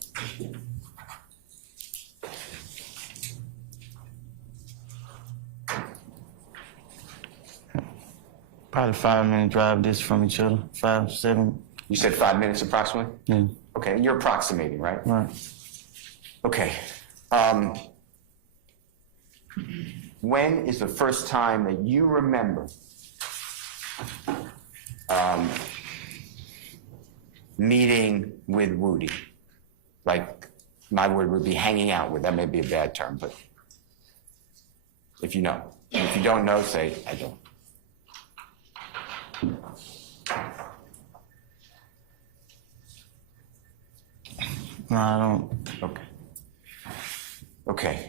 Probably 5-minute drive distance from each other. 5, 7. You said 5 minutes approximately? Yeah. Okay, and you're approximating, right? Right. Okay. When is the first time that you remember meeting with Woody? Like, my word would be hanging out with. That may be a bad term, but if you know. And if you don't know, say, I don't. No, I don't. Okay. Okay.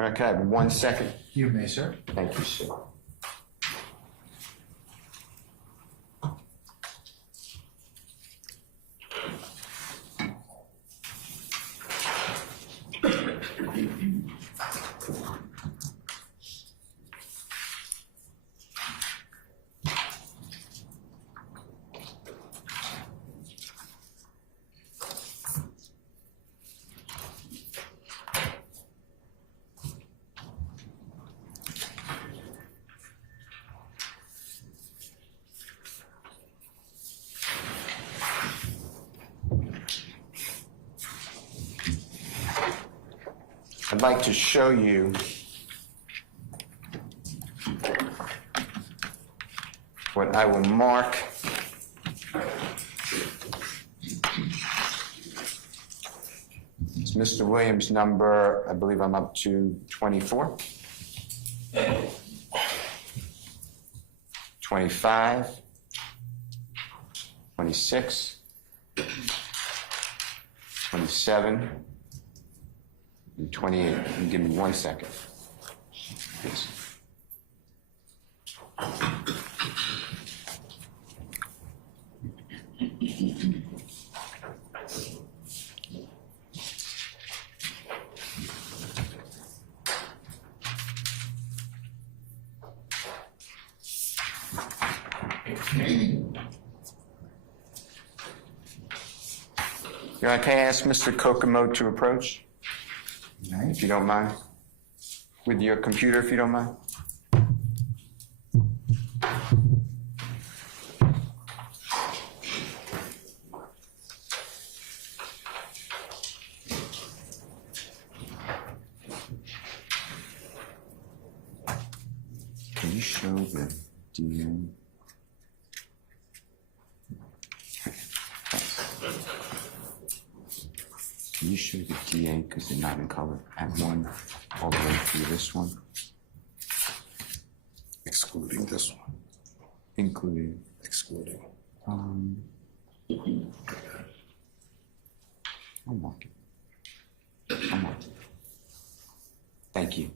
Okay, 1 second. You may, sir. Thank you, sir. I'd like to show you what I will mark it's Mr. Williams' number, I believe I'm up to 24, 25, 26, 27, and 28. And give me 1 second. Please. Can I ask Mr. Kokomo to approach? If you don't mind. With your computer, if you don't mind. Can you show the DM? show the DA because they're not in color at 1 all the way through this one, Excluding this one, including. excluding. I'll mark it. I'll mark it. Thank you.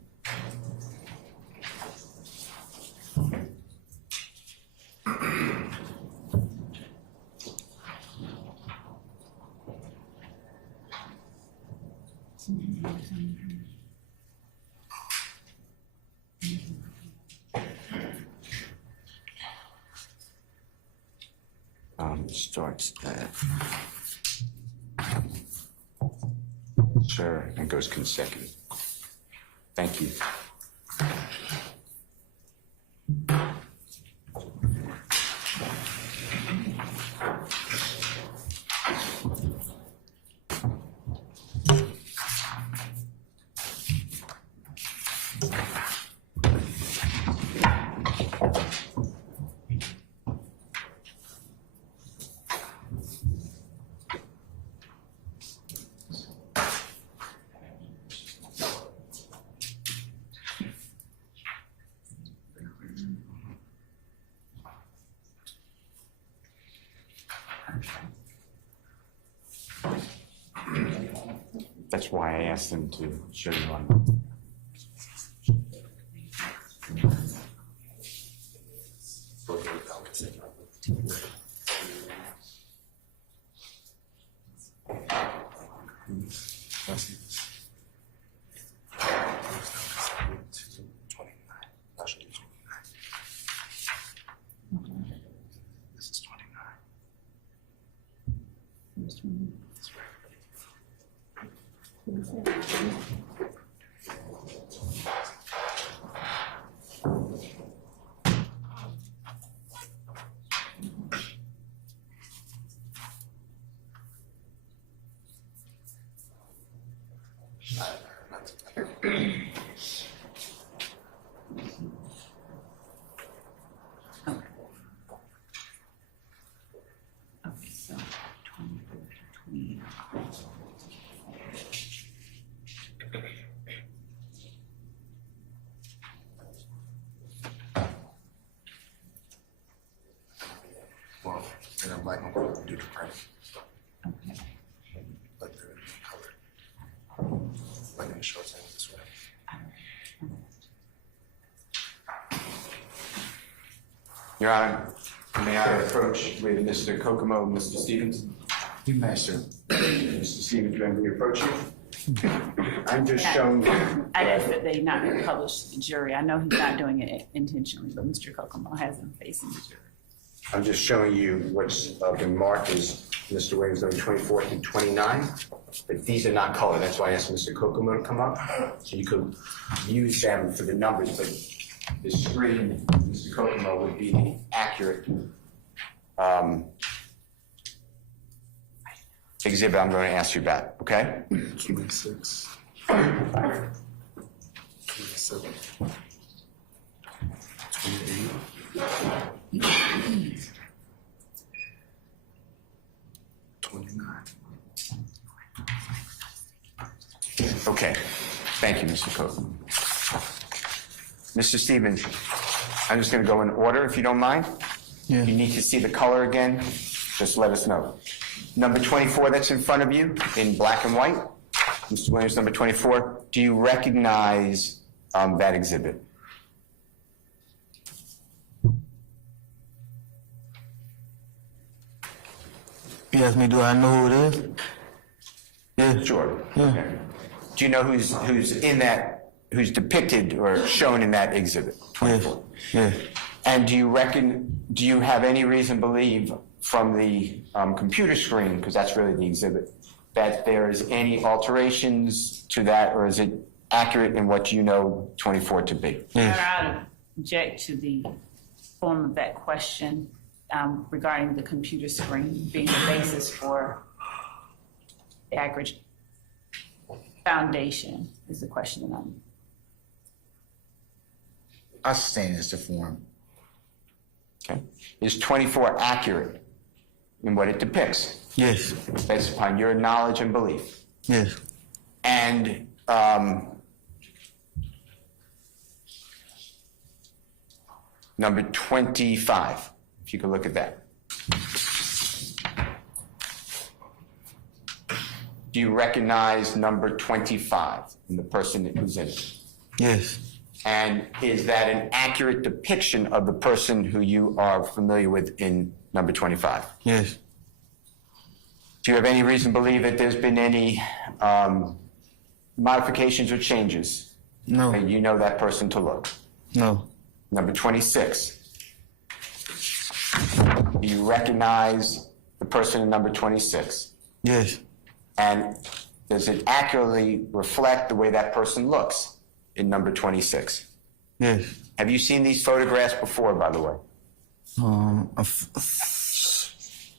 Starts at sure and goes consecutive. Thank you. That's why I asked them to show you on. This is 29. Okay, so 24 to 28. Well, and I'm like, I'm going to do the print, Okay. but they're in color. Like in the short time this way. Your Honor, may I approach with Mr. Kokomo and Mr. Stevens? You may, sir. Mr. Stevens, may we approach you? I'm just showing. I'd ask that they not be published to the jury. I know he's not doing it intentionally, but Mr. Kokomo has him facing the jury. I'm just showing you what's been marked as Mr. Williams number 24 through 29, but these are not colored. That's why I asked Mr. Kokomo to come up, so you could use them for the numbers, but the screen, Mr. Kokomo, would be the accurate exhibit I'm going to ask you about, okay? 26. 27. 28. 29. Okay, thank you, Mr. Kokomo. Mr. Stevens, I'm just going to go in order, if you don't mind. Yeah. You need to see the color again, just let us know. Number 24 that's in front of you in black and white, Mr. Williams, number 24, do you recognize that exhibit? You asked me, do I know who it is? Yeah. Sure. Yeah. Okay. Do you know who's in that, who's depicted or shown in that exhibit? 24. Yeah. And do you have any reason to believe from the computer screen, because that's really the exhibit, that there is any alterations to that, or is it accurate in what you know 24 to be? Your Honor, I would object to the form of that question regarding the computer screen being the basis for the accurate foundation is the question that I'm. I sustain as the form. Okay. Is 24 accurate in what it depicts, Yes. based upon your knowledge and belief? Yes. And number 25, if you could look at that. Do you recognize number 25 in the person who's in it? Yes. And is that an accurate depiction of the person who you are familiar with in number 25? Yes. Do you have any reason to believe that there's been any modifications or changes? No. And you know that person to look. No. Number 26. Do you recognize the person in number 26? Yes. And does it accurately reflect the way that person looks in number 26? Yes. Have you seen these photographs before, by the way?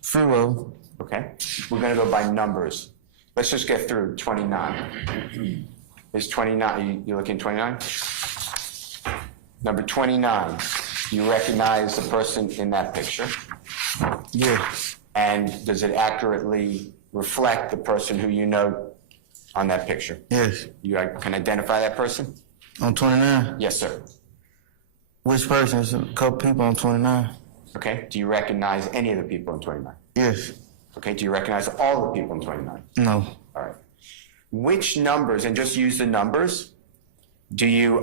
Free will. Okay. We're going to go by numbers. Let's just get through 29. Is 29, you looking at 29? Number 29, you recognize the person in that picture? Yes. And does it accurately reflect the person who you know on that picture? Yes. You can identify that person? On 29? Yes, sir. Which person? There's a couple people on 29. Okay. Do you recognize any of the people in 29? Yes. Okay. Do you recognize all the people in 29? No. All right. Which numbers, and just use the numbers, do you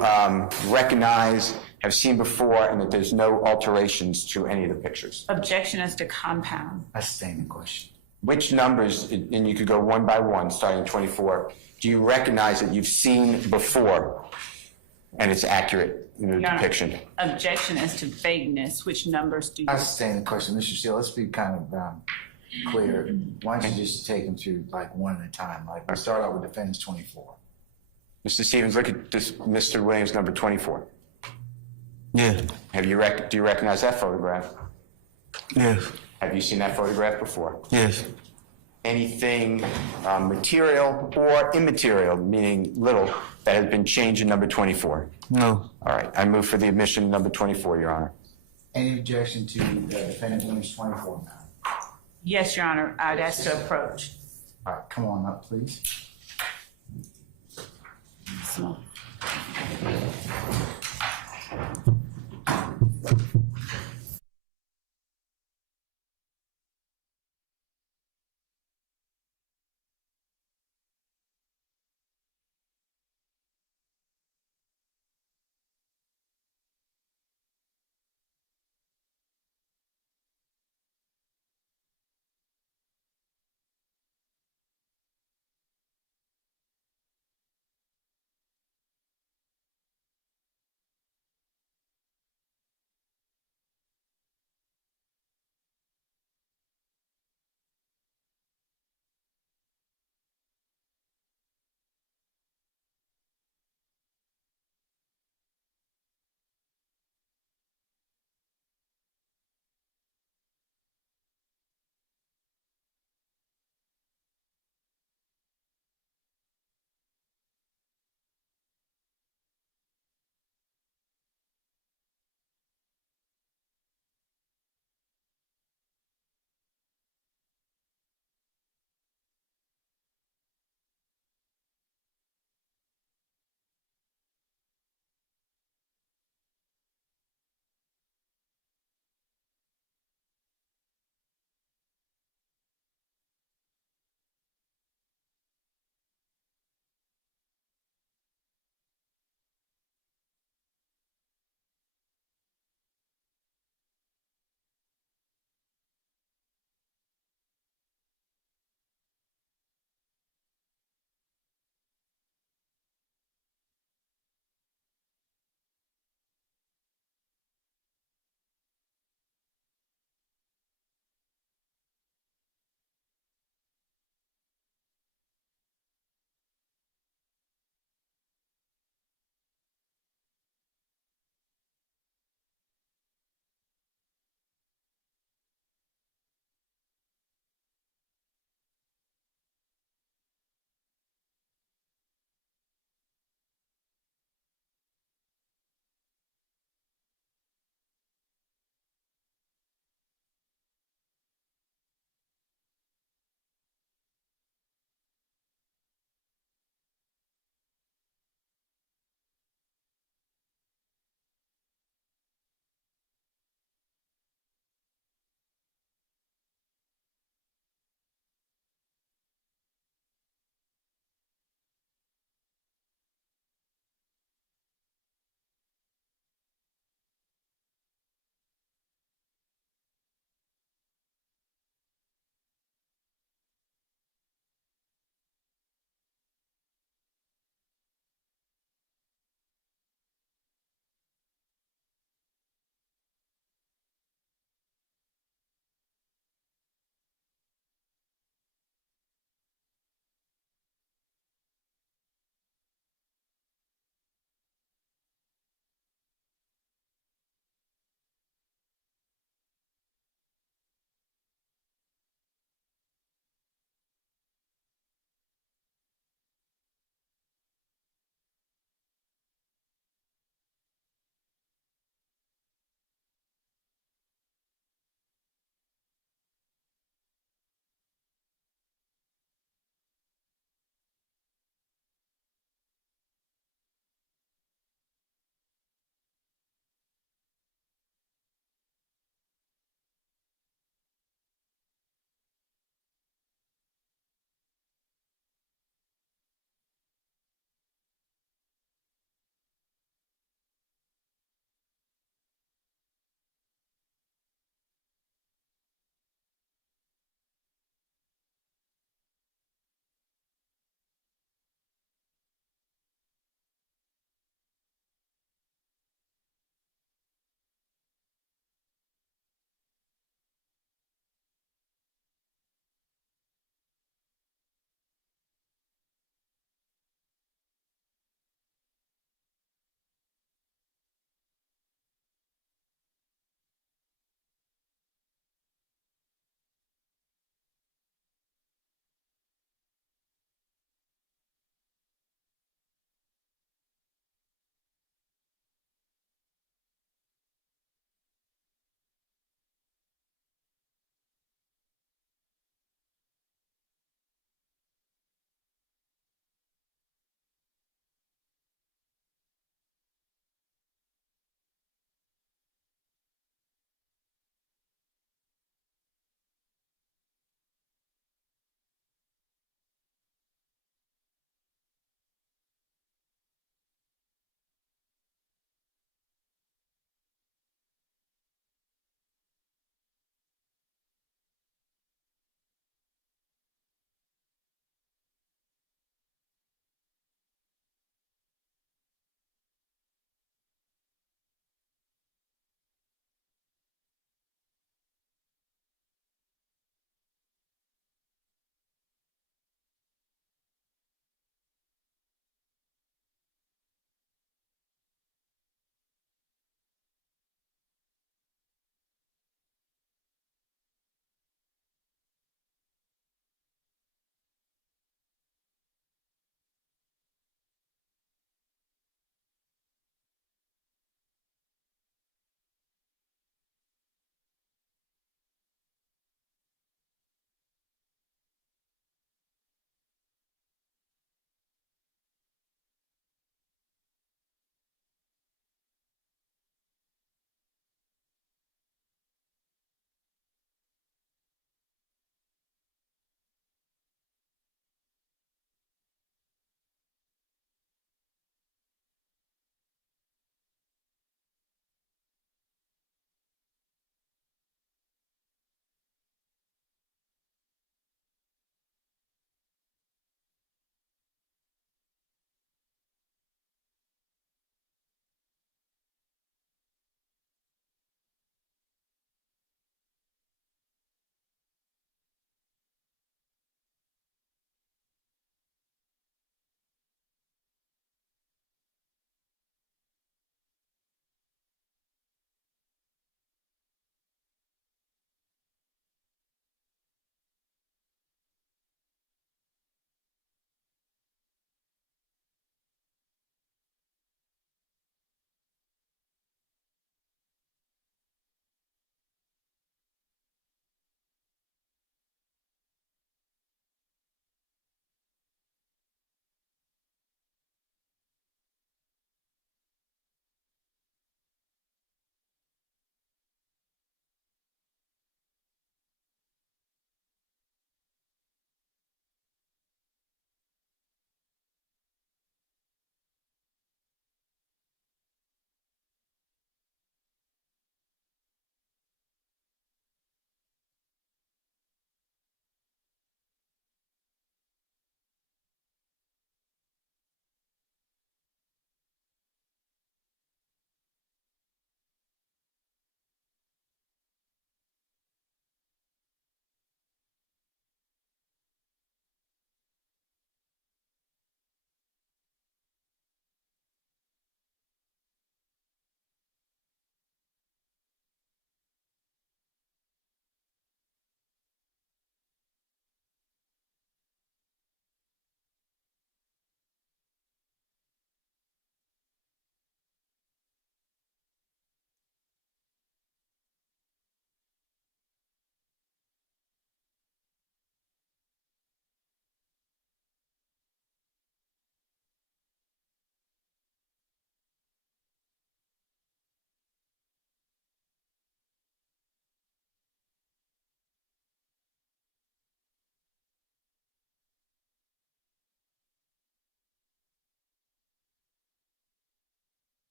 recognize, have seen before, and that there's no alterations to any of the pictures? Objection as to compound. That's staying the question. Which numbers, and you could go one by one, starting 24, do you recognize that you've seen before, and it's accurate in the Your Honor, depiction? Objection as to vagueness. Which numbers do you? That's staying the question. Mr. Steele, let's be kind of clear. Why don't you just take them through like one at a time? Like we start out with defendants 24. Mr. Stevens, look at this, Mr. Williams, number 24. Yeah. Do you recognize that photograph? Yes. Have you seen that photograph before? Yes. Anything material or immaterial, meaning little, that has been changed in number 24? No. All right, I move for the admission of number 24, Your Honor. Any objection to defendant Williams 24 now? Yes, Your Honor. I'd ask to approach. All right, come on up, please. So-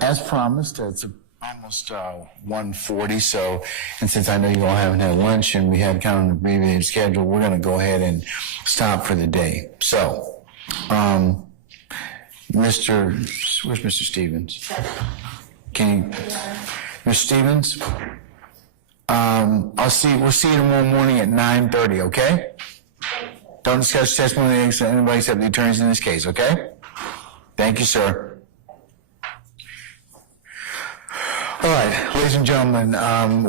As promised, it's almost 1:40, so, and since I know you all haven't had lunch and we had kind of an abbreviated schedule, we're going to go ahead and stop for the day. So, where's Mr. Stevens? Mr. Stevens? We'll see you tomorrow morning at 9:30, okay? Don't discuss testimony of anybody except the attorneys in this case, okay? Thank you, sir. All right, ladies and gentlemen,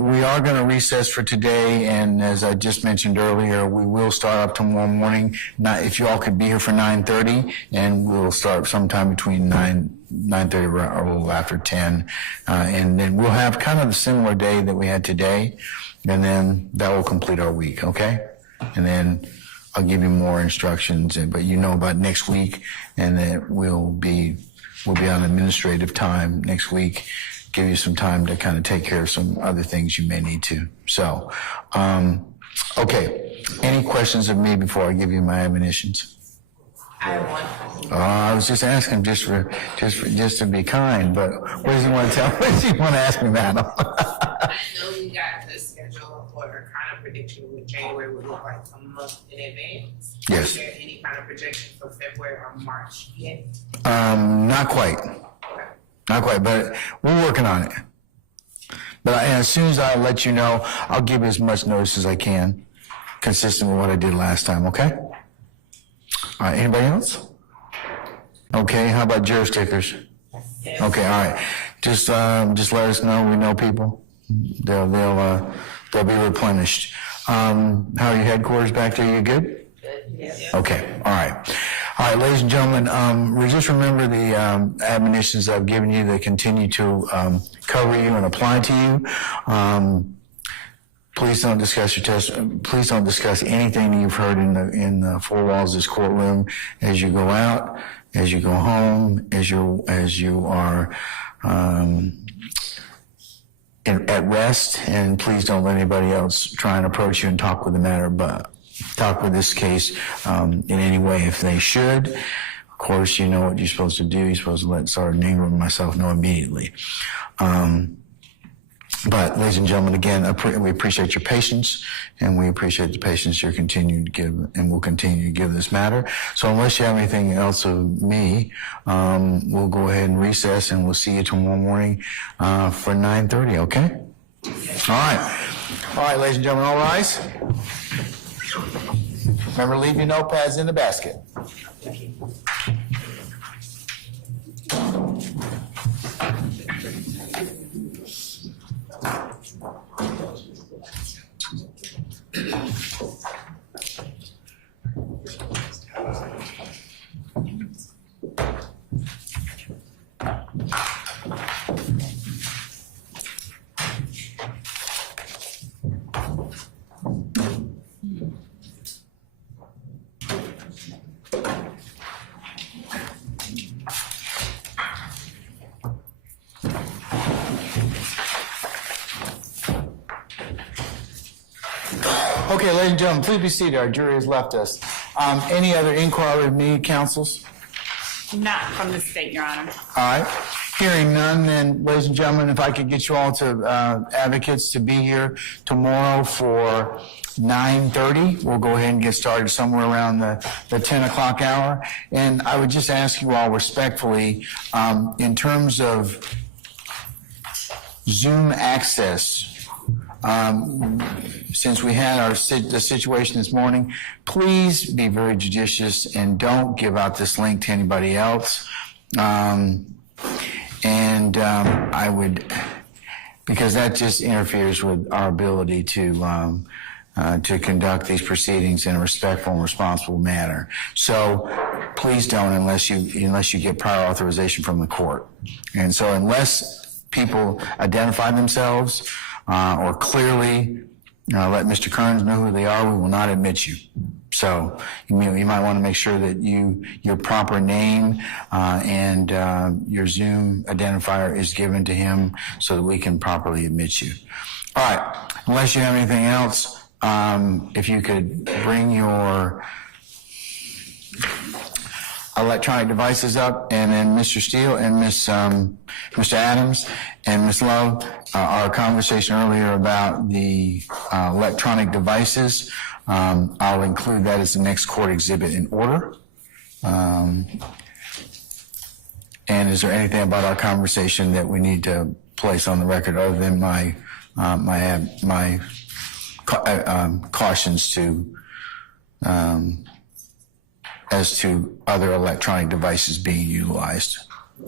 we are going to recess for today, and as I just mentioned earlier, we will start up tomorrow morning. If you all could be here for 9:30, and we'll start sometime between 9:30 or a little after 10, and then we'll have kind of a similar day that we had today, and then that will complete our week, okay? And then I'll give you more instructions, but you know about next week, and then we'll be on administrative time next week. Give you some time to kind of take care of some other things you may need to. So, okay. Any questions of me before I give you my admonitions? I have one. I was just asking just to be kind, but what does he want to tell? What does he want to ask me, madam? I know we got the schedule or kind of prediction what January would look like a month in advance. Yes. Is there any kind of projection for February or March yet? Not quite. Not quite, but we're working on it. But as soon as I let you know, I'll give you as much notice as I can, consistent with what I did last time, okay? All right, anybody else? Okay, how about juror stickers? Yes. Okay, all right. Just let us know. We know people. They'll be replenished. How are your headquarters back there? You good? Yes. Okay, all right. All right, ladies and gentlemen, just remember the admonitions I've given you that continue to cover you and apply to you. Please don't discuss please don't discuss anything that you've heard in the four walls of this courtroom as you go out, as you go home, as you are at rest, and please don't let anybody else try and approach you and talk with this case in any way. If they should, of course, you know what you're supposed to do. You're supposed to let Sergeant Ingram and myself know immediately. But, ladies and gentlemen, again, we appreciate your patience, and we appreciate the patience you're continuing to give and will continue to give this matter. So unless you have anything else of me, we'll go ahead and recess, and we'll see you tomorrow morning for 9:30, okay? All right. All right, ladies and gentlemen, all rise. Remember, leave your notepads in the basket. Okay, ladies and gentlemen, please be seated. Our jury has left us. Any other inquiry of me, counsels? Not from the state, Your Honor. All right. Hearing none, then, ladies and gentlemen, if I could get you all to advocates to be here tomorrow for 9:30. We'll go ahead and get started somewhere around the 10 o'clock hour. And I would just ask you all respectfully, in terms of Zoom access, since we had the situation this morning, please be very judicious and don't give out this link to anybody else. I would, because that just interferes with our ability to conduct these proceedings in a respectful and responsible manner. So please don't unless you get prior authorization from the court. And so unless people identify themselves or clearly let Mr. Kearns know who they are, we will not admit you. So you might want to make sure that your proper name and your Zoom identifier is given to him so that we can properly admit you. All right. Unless you have anything else, if you could bring your electronic devices up, and then Mr. Steele and Mr. Adams and Ms. Love, our conversation earlier about the electronic devices, I'll include that as the next court exhibit in order. And is there anything about our conversation that we need to place on the record other than my cautions to as to other electronic devices being utilized?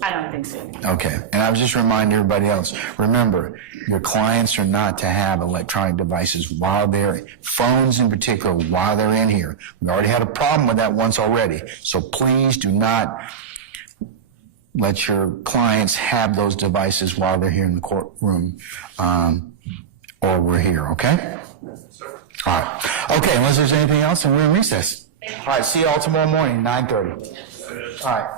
I don't think so. Okay, and I would just remind everybody else, remember, your clients are not to have electronic devices while they're, phones in particular, while they're in here. We already had a problem with that once already, so please do not let your clients have those devices while they're here in the courtroom, or we're here, okay? All right. Okay, unless there's anything else, then we're in recess. All right, see you all tomorrow morning, 9:30. All right.